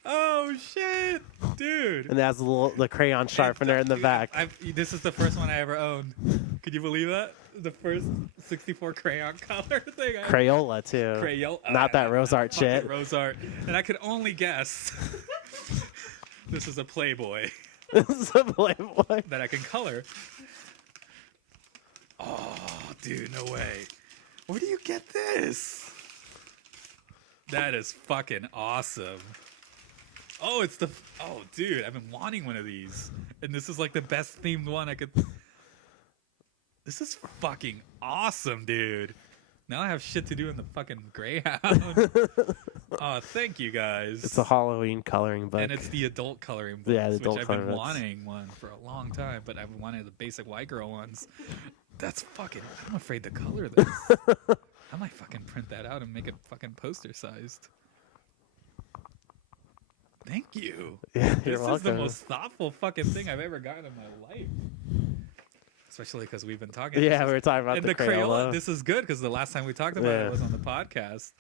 Oh shit, dude. And it has the crayon sharpener in the Dude, back. This is the first one I ever owned. Could you believe that? The first 64 crayon color thing. Crayola, too. Crayola. Not that Rose Art Fucking shit. Rose Art. And I could only guess. This is a Playboy This is a Playboy. that I can color. Oh, dude, no way. Where do you get this? That is fucking awesome. Oh, oh, dude, I've been wanting one of these. And this is like the best themed one I could. This is fucking awesome, dude. Now I have shit to do in the fucking Greyhound. Oh, thank you guys. It's a Halloween coloring book. And it's the adult coloring books, Yeah, the adult which I've been coloring books. wanting one for a long time, but I've wanted the basic white girl ones. That's fucking. I'm afraid to color this. I might fucking print that out and make it fucking poster sized. Thank you. Yeah, This you're is welcome. the most thoughtful fucking thing I've ever gotten in my life. Especially because we've been talking. Yeah, we were talking about And the the Crayola. Crayola. This is good because the last time we talked about Yeah. it was on the podcast.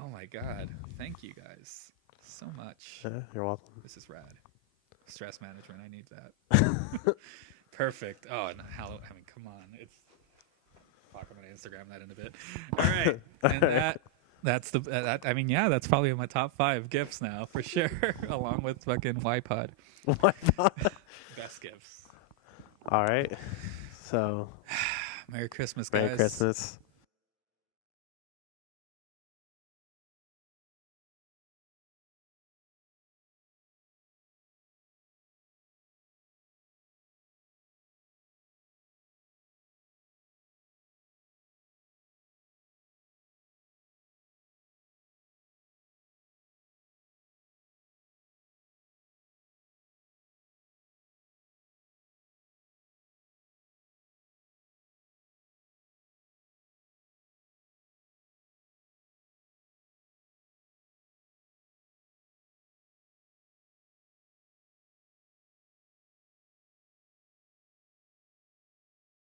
Oh my god! Thank you guys so much. Yeah, you're welcome. This is rad. Stress management. I need that. Perfect. Oh, and I mean, come on. It's. Fuck, I'm gonna Instagram that in a bit. All right, and that's the. I mean, yeah, that's probably in my top 5 gifts now for sure, along with fucking YPod. Best gifts. All right. So, Merry Christmas, guys. Merry Christmas.